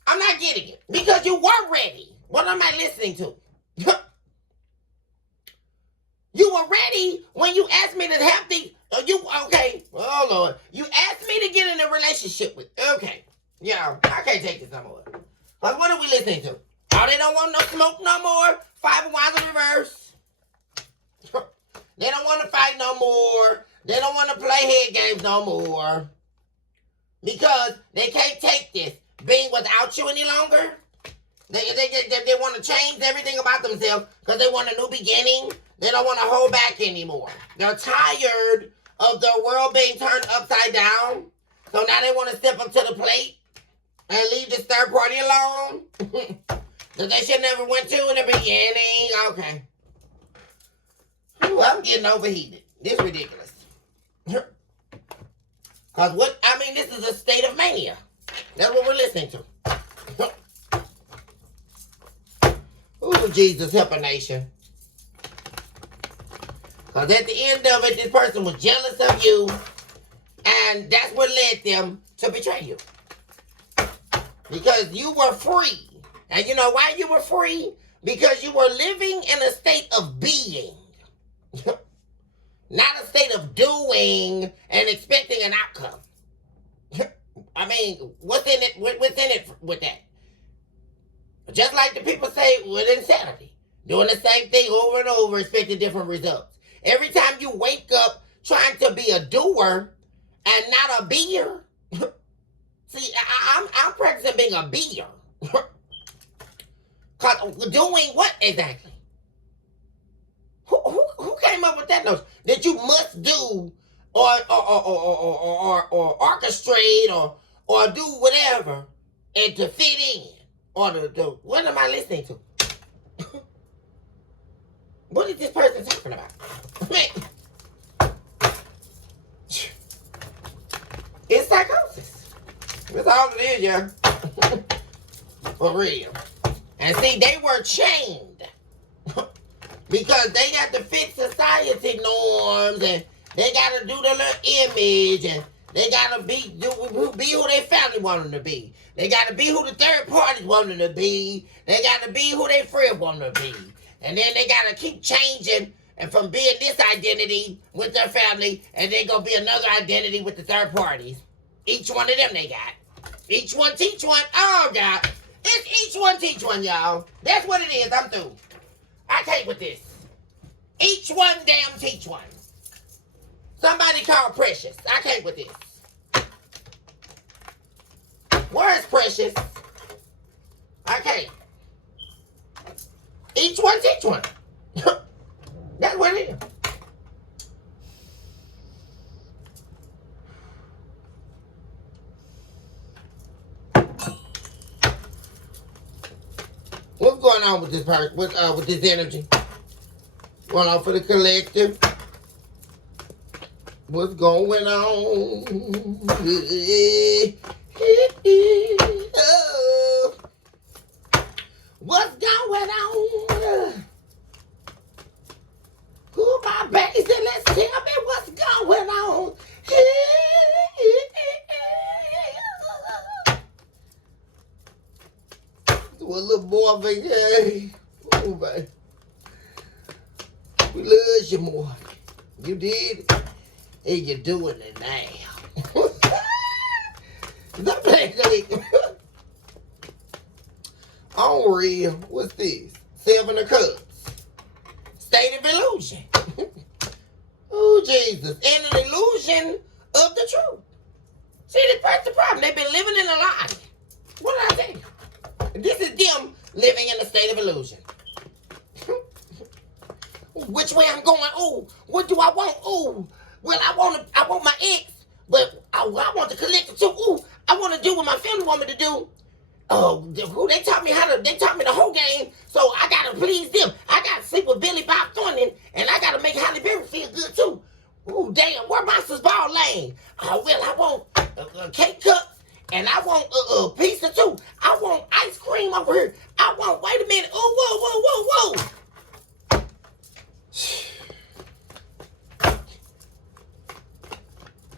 I'm not getting it. Because you were ready. What am I listening to? You were ready when you asked me to have okay. Oh, Lord. You asked me to get in a relationship with. Okay. Yeah, I can't take this no more. But what are we listening to? Oh, they don't want no smoke no more. 5 of Wands in reverse. They don't want to fight no more. They don't want to play head games no more. Because they can't take this being without you any longer. They want to change everything about themselves because they want a new beginning. They don't want to hold back anymore. They're tired of their world being turned upside down. So now they want to step up to the plate and leave this third party alone. That they should never went to in the beginning. Okay. Ooh, I'm getting overheated. This is ridiculous. Because this is a state of mania. That's what we're listening to. Ooh, Jesus, help a nation. Because at the end of it, this person was jealous of you. And that's what led them to betray you. Because you were free. And you know why you were free? Because you were living in a state of being. Not a state of doing and expecting an outcome. What's in it with that? Just like the people say with insanity. Doing the same thing over and over, expecting different results. Every time you wake up trying to be a doer and not a beer. See, I'm practicing being a beer. Doing what exactly? Who came up with that notion? That you must do or orchestrate or do whatever and to fit in. Or to what am I listening to? What is this person talking about? It's psychosis. That's all it is, yeah. For real. And see, they were chained. Because they got to fit society norms and they got to do the little image and they got to be who their family want them to be. They got to be who the third parties want them to be. They got to be who their friend want them to be. And then they got to keep changing and from being this identity with their family and then going to be another identity with the third parties. Each one of them they got. Each one teach one. Oh, God. It's each one teach one, y'all. That's what it is. I'm through. I can't with this. Each one damn teach one. Somebody call Precious. I can't with this. Where is Precious? I can't. Each one teach one. That's what it is. What's going on with this person? With this energy? Going on for the collective? What's going on? What's going on? Who my baby said, let's tell me what's going on. Do a little more of a oh, baby. We love you more. You did, and you're doing it now. volcanic collective. On real, what's this? Seven of Cups. State of illusion. Oh, Jesus. And an illusion of the truth. See, that's the problem. They've been living in a lie. What did I tell you? This is them living in a state of illusion. Which way I'm going? Oh, what do I want? Oh, well, I want my ex, but I want the collective too. Oh, I want to do what my family want me to do. Oh, they taught me the whole game, so I gotta please them. I gotta sleep with Billy Bob Thornton, and I gotta make Halle Berry feel good too. Ooh, damn, where Monsters Ball Lane? Oh, well, I want cake cups, and I want pizza too. I want ice cream over here. I want, wait a minute. Oh, whoa.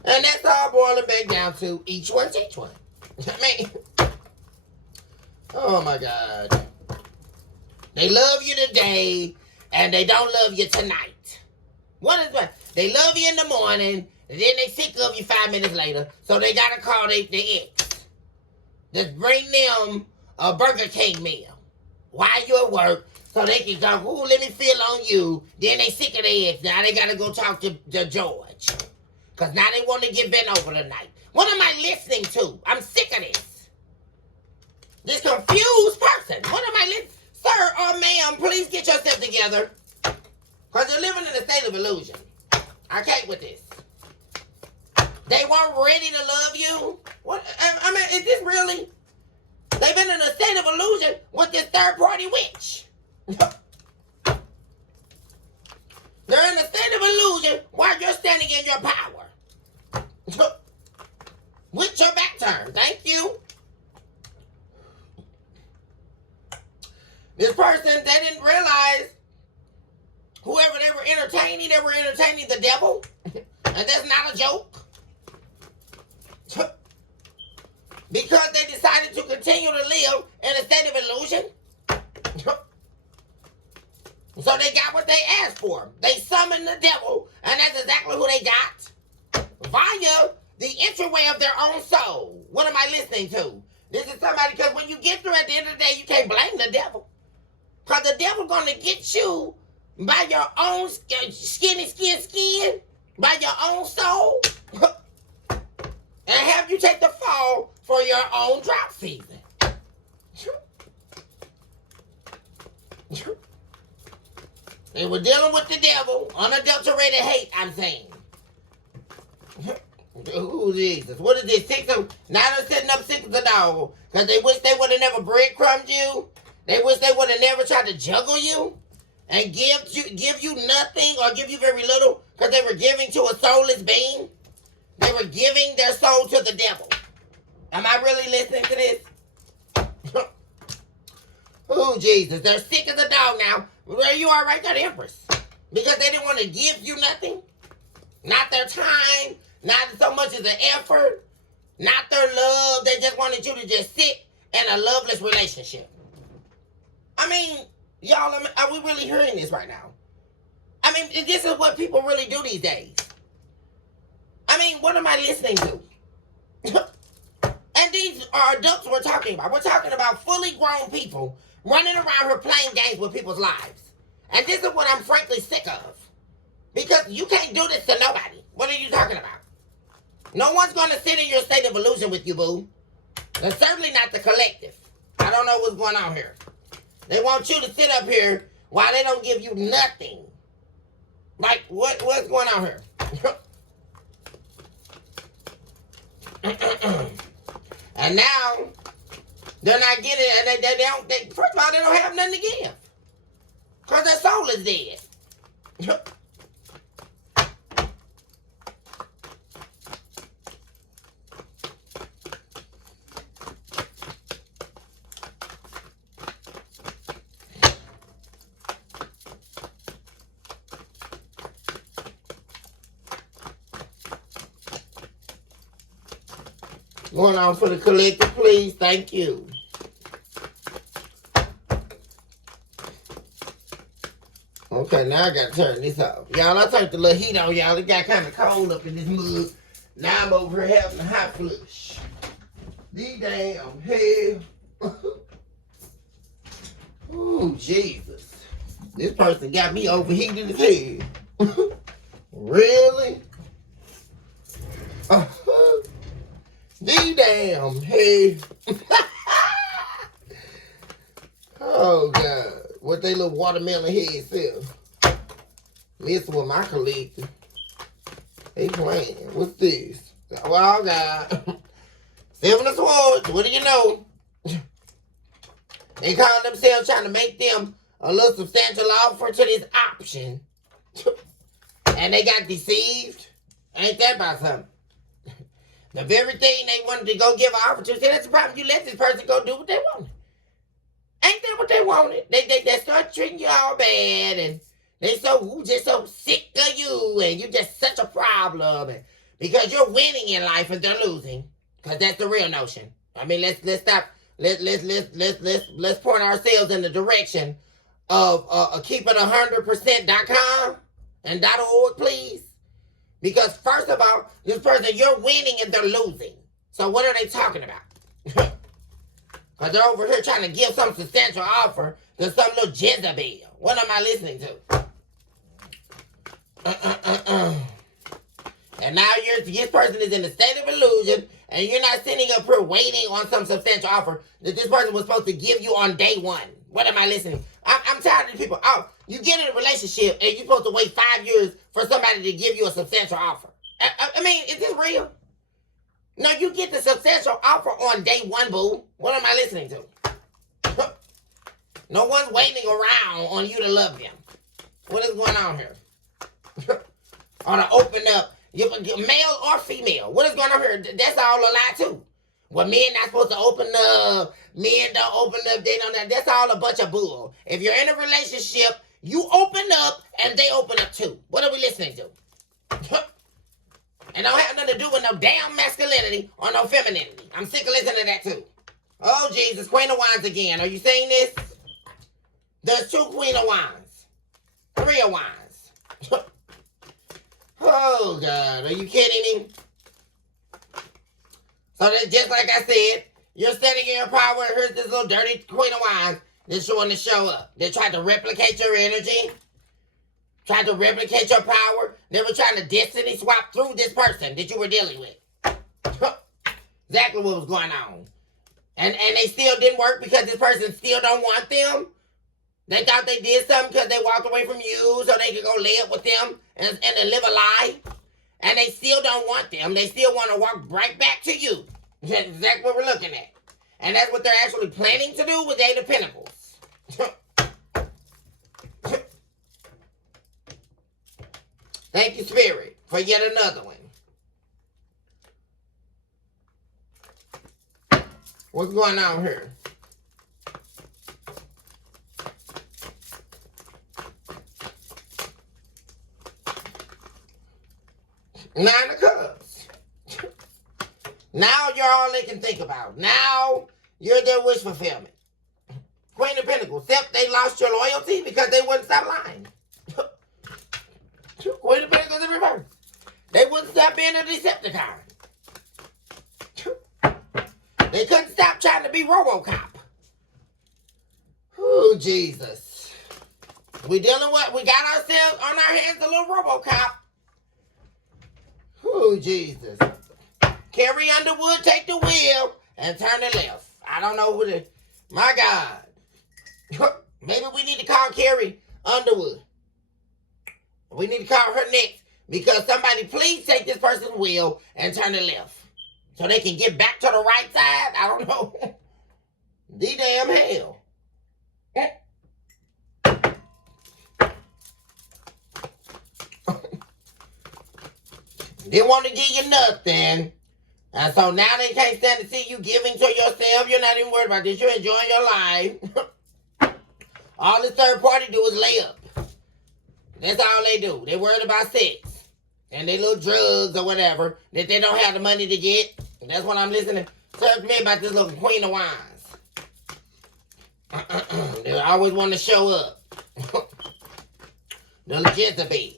And that's all boiling back down to each one teach one. I mean, oh my God. They love you today, and they don't love you tonight. What is that? They love you in the morning, and then they sick of you 5 minutes later, so they gotta call their ex. Just bring them a Burger King meal while you're at work, so they can go, ooh, let me feel on you. Then they sick of their ex. Now they gotta go talk to George. Because now they want to get bent over tonight. What am I listening to? I'm sick of this. This confused person. What am I listening? Sir or ma'am, please get yourself together. Because you're living in a state of illusion. I can't with this. They weren't ready to love you. What? I mean, is this really? They've been in a state of illusion with this third-party witch. They're in a state of illusion while you're standing in your power. With your back turned. Thank you. This person, they didn't realize whoever they were entertaining the devil. And that's not a joke. Because they decided to continue to live in a state of illusion. So they got what they asked for. They summoned the devil, and that's exactly who they got. Via the entryway of their own soul. What am I listening to? This is somebody, because when you get through at the end of the day, you can't blame the devil. Because the devil going to get you by your own skin, by your own soul, and have you take the fall for your own drought season. And we're dealing with the devil, unadulterated hate, I'm saying. Ooh, Jesus. What is this? Now they're setting up six of the dog. Because they wish they would have never breadcrumbed you. They wish they would have never tried to juggle you. And give you nothing or give you very little. Because they were giving to a soulless being. They were giving their soul to the devil. Am I really listening to this? Oh, Jesus. They're sick as a dog now. There you are right there, the Empress. Because they didn't want to give you nothing. Not their time. Not so much as an effort. Not their love. They just wanted you to just sit in a loveless relationship. I mean, y'all, are we really hearing this right now? I mean, this is what people really do these days. I mean, what am I listening to? And these are adults we're talking about. We're talking about fully grown people running around here playing games with people's lives. And this is what I'm frankly sick of. Because you can't do this to nobody. What are you talking about? No one's going to sit in your state of illusion with you, boo. And certainly not the collective. I don't know what's going on here. They want you to sit up here while they don't give you nothing. Like, what's going on here? And now, they're not getting it. And first of all, they don't have nothing to give. Because their soul is dead. Going on for the collective, please. Thank you. Okay, now I got to turn this off. Y'all, I turned the little heat on, y'all. It got kind of cold up in this mug. Now I'm over here having a hot flush. The damn hell. Oh, Jesus. This person got me overheated as hell. Really? The damn hell. Oh, God. What they little watermelon head self. Messing with my collector. They playing. What's this? Oh, God. Seven of Swords. What do you know? They call themselves trying to make them a little substantial offer to this option. And they got deceived. Ain't that about something? The very thing they wanted to go give an offer to. See, that's the problem. You let this person go do what they wanted. Ain't that what they wanted? They start treating you all bad, and they just so sick of you, and you just such a problem, and because you're winning in life and they're losing, because that's the real notion. I mean, let's stop. Let's point ourselves in the direction of keepit100%.com and .org, please. Because first of all, this person, you're winning and they're losing. So what are they talking about? Because they're over here trying to give some substantial offer to some little Jezebel. What am I listening to? And now this person is in a state of illusion, and you're not sitting up here waiting on some substantial offer that this person was supposed to give you on day one. What am I listening? I'm tired of these people. Oh, you get in a relationship and you're supposed to wait 5 years for somebody to give you a substantial offer. I mean, is this real? No, you get the substantial offer on day one, boo. What am I listening to? No one's waiting around on you to love them. What is going on here? On to open up, male or female. What is going on here? That's all a lie too. Well, men not supposed to open up. Men don't open up. They don't. That's all a bunch of bull. If you're in a relationship, you open up and they open up too. What are we listening to? And don't have nothing to do with no damn masculinity or no femininity. I'm sick of listening to that too. Oh, Jesus. Queen of Wands again. Are you saying this? There's 2 Queen of Wands. 3 of Wands. Oh, God. Are you kidding me? So that's just like I said, you're standing in your power, and here's this little dirty Queen of Wands that's showing to show up. They tried to replicate your energy, tried to replicate your power. They were trying to destiny swap through this person that you were dealing with. Exactly what was going on. And they still didn't work because this person still don't want them. They thought they did something because they walked away from you so they could go lay up with them and live a lie. And they still don't want them. They still want to walk right back to you. That's exactly what we're looking at. And that's what they're actually planning to do with Eight of Pentacles. Thank you, Spirit, for yet another one. What's going on here? Nine of Cups. Now you're all they can think about. Now you're their wish fulfillment. Queen of Pentacles. Except they lost your loyalty because they wouldn't stop lying. Queen of Pentacles in reverse. They wouldn't stop being a Decepticon. They couldn't stop trying to be RoboCop. Oh, Jesus. We dealing with, we got ourselves on our hands a little RoboCop. Oh, Jesus. Carrie Underwood, take the wheel and turn it left. I don't know who the... My God. Maybe we need to call Carrie Underwood. We need to call her next because somebody please take this person's wheel and turn it left so they can get back to the right side. I don't know. The damn hell. Didn't want to give you nothing. And so now they can't stand to see you giving to yourself. You're not even worried about this. You're enjoying your life. All this third party do is lay up. That's all they do. They worried about sex. And they little drugs or whatever that they don't have the money to get. That's what I'm listening. Talk to me about this little Queen of Wands. They always want to show up. The Jezebel.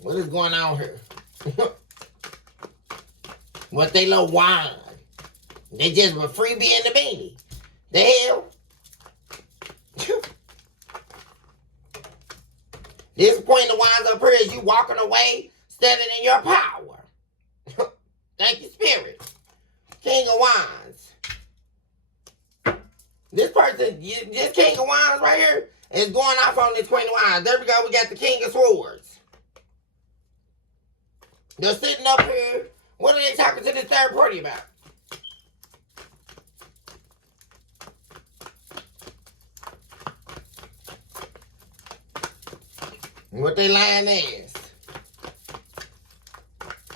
What is going on here? What they little wine. They just were free being the beanie. The hell? This Queen of Wands up here is you walking away, standing in your power. Thank you, Spirit. King of Wands. This person, this King of Wands right here, is going off on this Queen of Wands. There we go. We got the King of Swords. They're sitting up here. What are they talking to this third party about? What they lying is.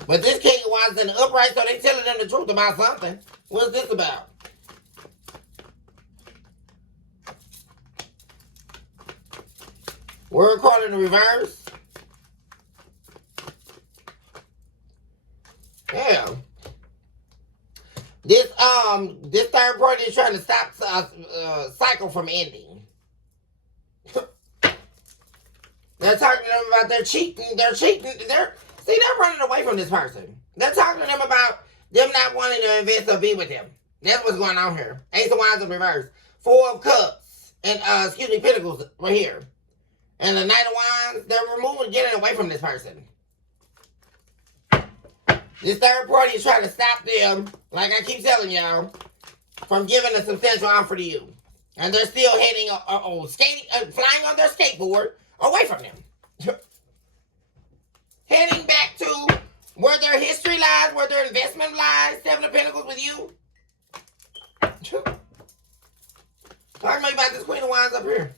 But this King of Wands in the upright, so they telling them the truth about something. What's this about? Word card in the reverse. Yeah. This third party is trying to stop cycle from ending. They're talking to them about their cheating. They're running away from this person. They're talking to them about them not wanting to invest or be with them. That's what's going on here. Ace of Wands in reverse. Four of Cups and Pentacles right here. And the Knight of Wands, they're getting away from this person. This third party is trying to stop them, like I keep telling y'all, from giving a substantial offer to you. And they're still heading, flying on their skateboard away from them. Heading back to where their history lies, where their investment lies, Seven of Pentacles with you. Talk to me about this Queen of Wands up here.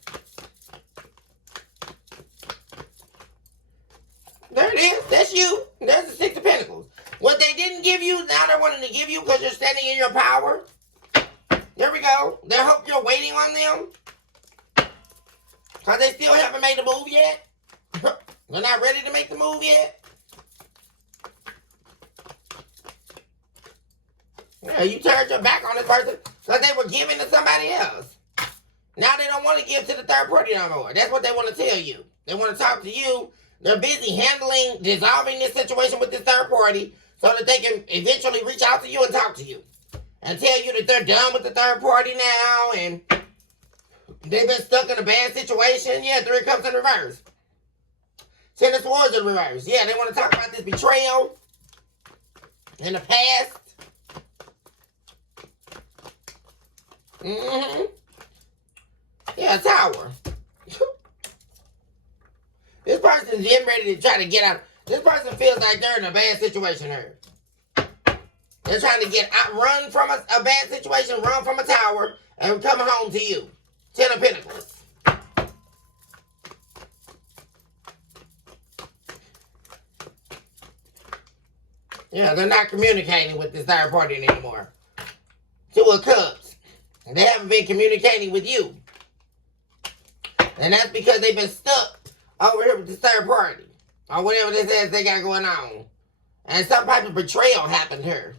There it is. That's you. There's the Six of Pentacles. What they didn't give you, now they're wanting to give you because you're standing in your power. There we go. They hope you're waiting on them. Because they still haven't made the move yet. They're not ready to make the move yet. Yeah, you turned your back on this person because they were giving to somebody else. Now they don't want to give to the third party no more. That's what they want to tell you. They want to talk to you. They're busy dissolving this situation with this third party so that they can eventually reach out to you and talk to you. And tell you that they're done with the third party now and they've been stuck in a bad situation. Yeah, Three of Cups in reverse. Ten of Swords in reverse. Yeah, they want to talk about this betrayal in the past. Mm-hmm. Yeah, Tower. This person's getting ready to try to get out. This person feels like they're in a bad situation here. They're trying to run from a bad situation, run from a tower, and come home to you. Ten of Pentacles. Yeah, they're not communicating with this third party anymore. Two of Cups. They haven't been communicating with you. And that's because they've been stuck over here with this third party. Or whatever this is they got going on. And some type of betrayal happened here.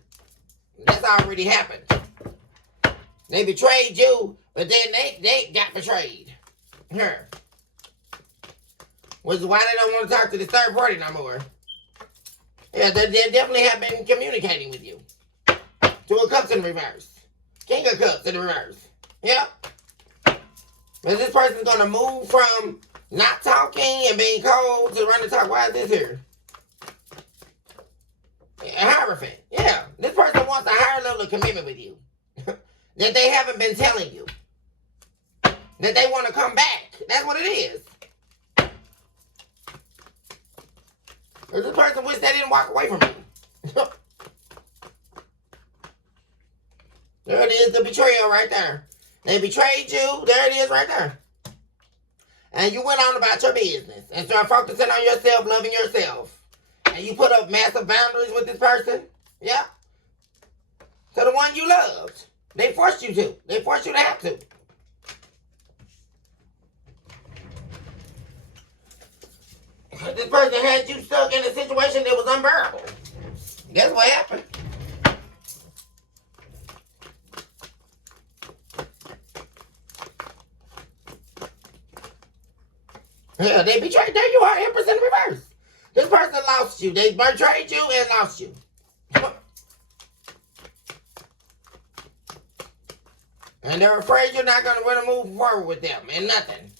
That's already happened. They betrayed you, but then they got betrayed. Here. Which is why they don't want to talk to this third party no more. Yeah, they definitely have been communicating with you. Two of Cups in reverse. King of Cups in reverse. Yep. But this person's going to move from not talking and being cold to run the talk. Why is this here? A Hierophant. Yeah. This person wants a higher level of commitment with you. That they haven't been telling you. That they want to come back. That's what it is. Because this person wish they didn't walk away from you. There it is, the betrayal right there. They betrayed you. There it is right there. And you went on about your business and started focusing on yourself, loving yourself. And you put up massive boundaries with this person. Yeah. To the one you loved. They forced you to. They forced you to have to. This person had you stuck in a situation that was unbearable. That's what happened. Yeah, they betrayed. There you are, Empress in reverse. This person lost you. They betrayed you and lost you. And they're afraid you're not going to want to move forward with them and nothing.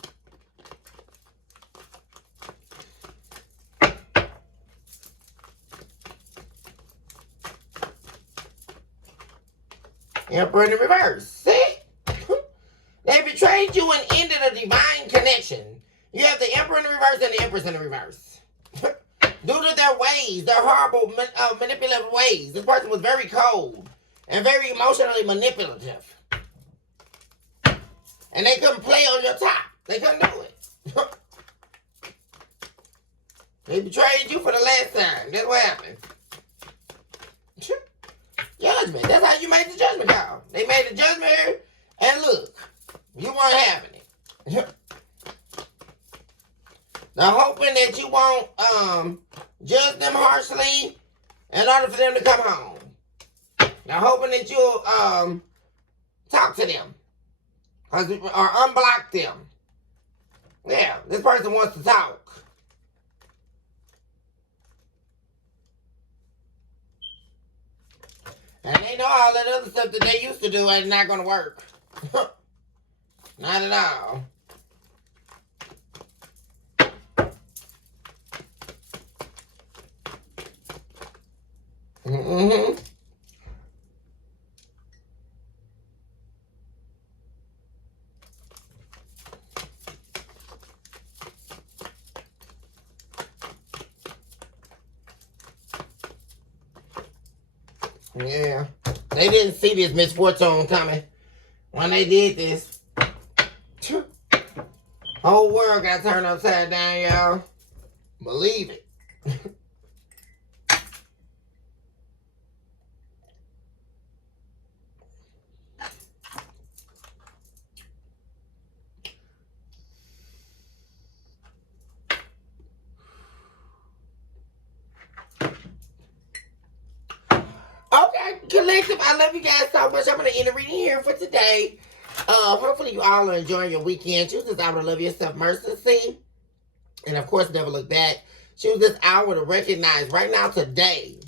Emperor in the reverse. See? They betrayed you and ended a divine connection. You have the Emperor in the reverse and the Empress in the reverse. Due to their ways, their horrible manipulative ways, this person was very cold and very emotionally manipulative. And they couldn't play on your top. They couldn't do it. They betrayed you for the last time. That's what happened. Judgment. That's how you made the judgment call. They made the judgment here, and look, you weren't having it. Now, hoping that you won't judge them harshly in order for them to come home. Now, hoping that you'll talk to them or unblock them. Yeah, this person wants to talk. And they know all that other stuff that they used to do is not going to work. Not at all. Mm-hmm. Yeah. They didn't see this misfortune coming when they did this. Whole world got turned upside down, y'all. Believe it. Okay, collective, I love you guys so much. I'm going to end the reading here for today. Hopefully you all are enjoying your weekend. Choose this hour to love yourself mercilessly. And of course, never look back. Choose this hour to recognize right now, today,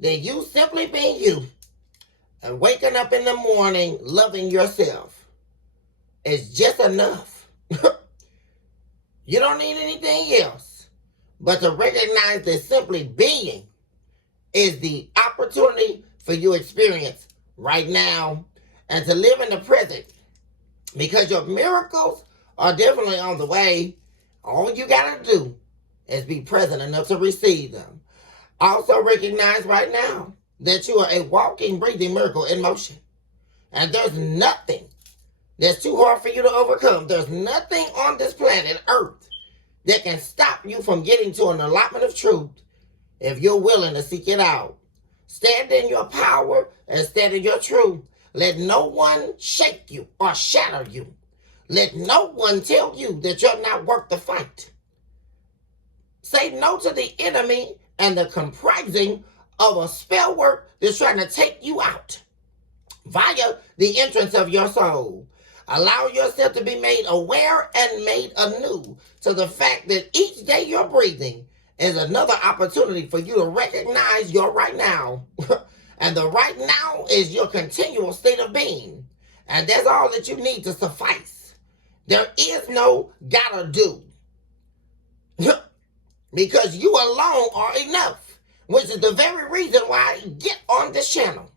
that you simply being you and waking up in the morning loving yourself is just enough. You don't need anything else but to recognize that simply being is the opportunity for you to experience right now and to live in the present, because your miracles are definitely on the way. All you gotta do is be present enough to receive them. Also recognize right now that you are a walking, breathing miracle in motion. And there's nothing that's too hard for you to overcome. There's nothing on this planet Earth that can stop you from getting to an allotment of truth if you're willing to seek it out. Stand in your power and stand in your truth. Let no one shake you or shatter you. Let no one tell you that you're not worth the fight. Say no to the enemy and the comprising of a spell work that's trying to take you out via the entrance of your soul. Allow yourself to be made aware and made anew to the fact that each day you're breathing is another opportunity for you to recognize your right now. And the right now is your continual state of being. And that's all that you need to suffice. There is no gotta do. Because you alone are enough. Which is the very reason why I get on this channel.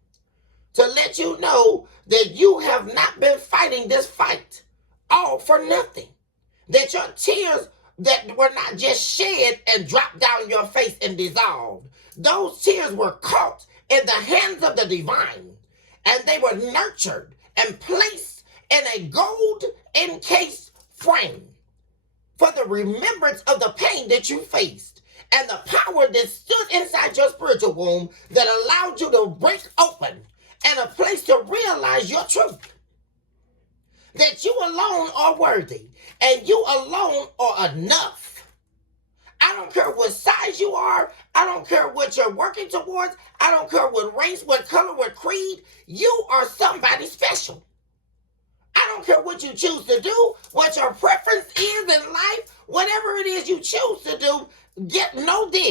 To let you know that you have not been fighting this fight all for nothing. That your tears that were not just shed and dropped down your face and dissolved. Those tears were caught in the hands of the divine. And they were nurtured and placed in a gold encased frame for the remembrance of the pain that you faced and the power that stood inside your spiritual womb that allowed you to break open and a place to realize your truth. That you alone are worthy and you alone are enough. I don't care what size you are. I don't care what you're working towards. I don't care what race, what color, what creed. You are somebody special. I don't care what you choose to do, what your preference is in life. Whatever it is you choose to do, get no dig.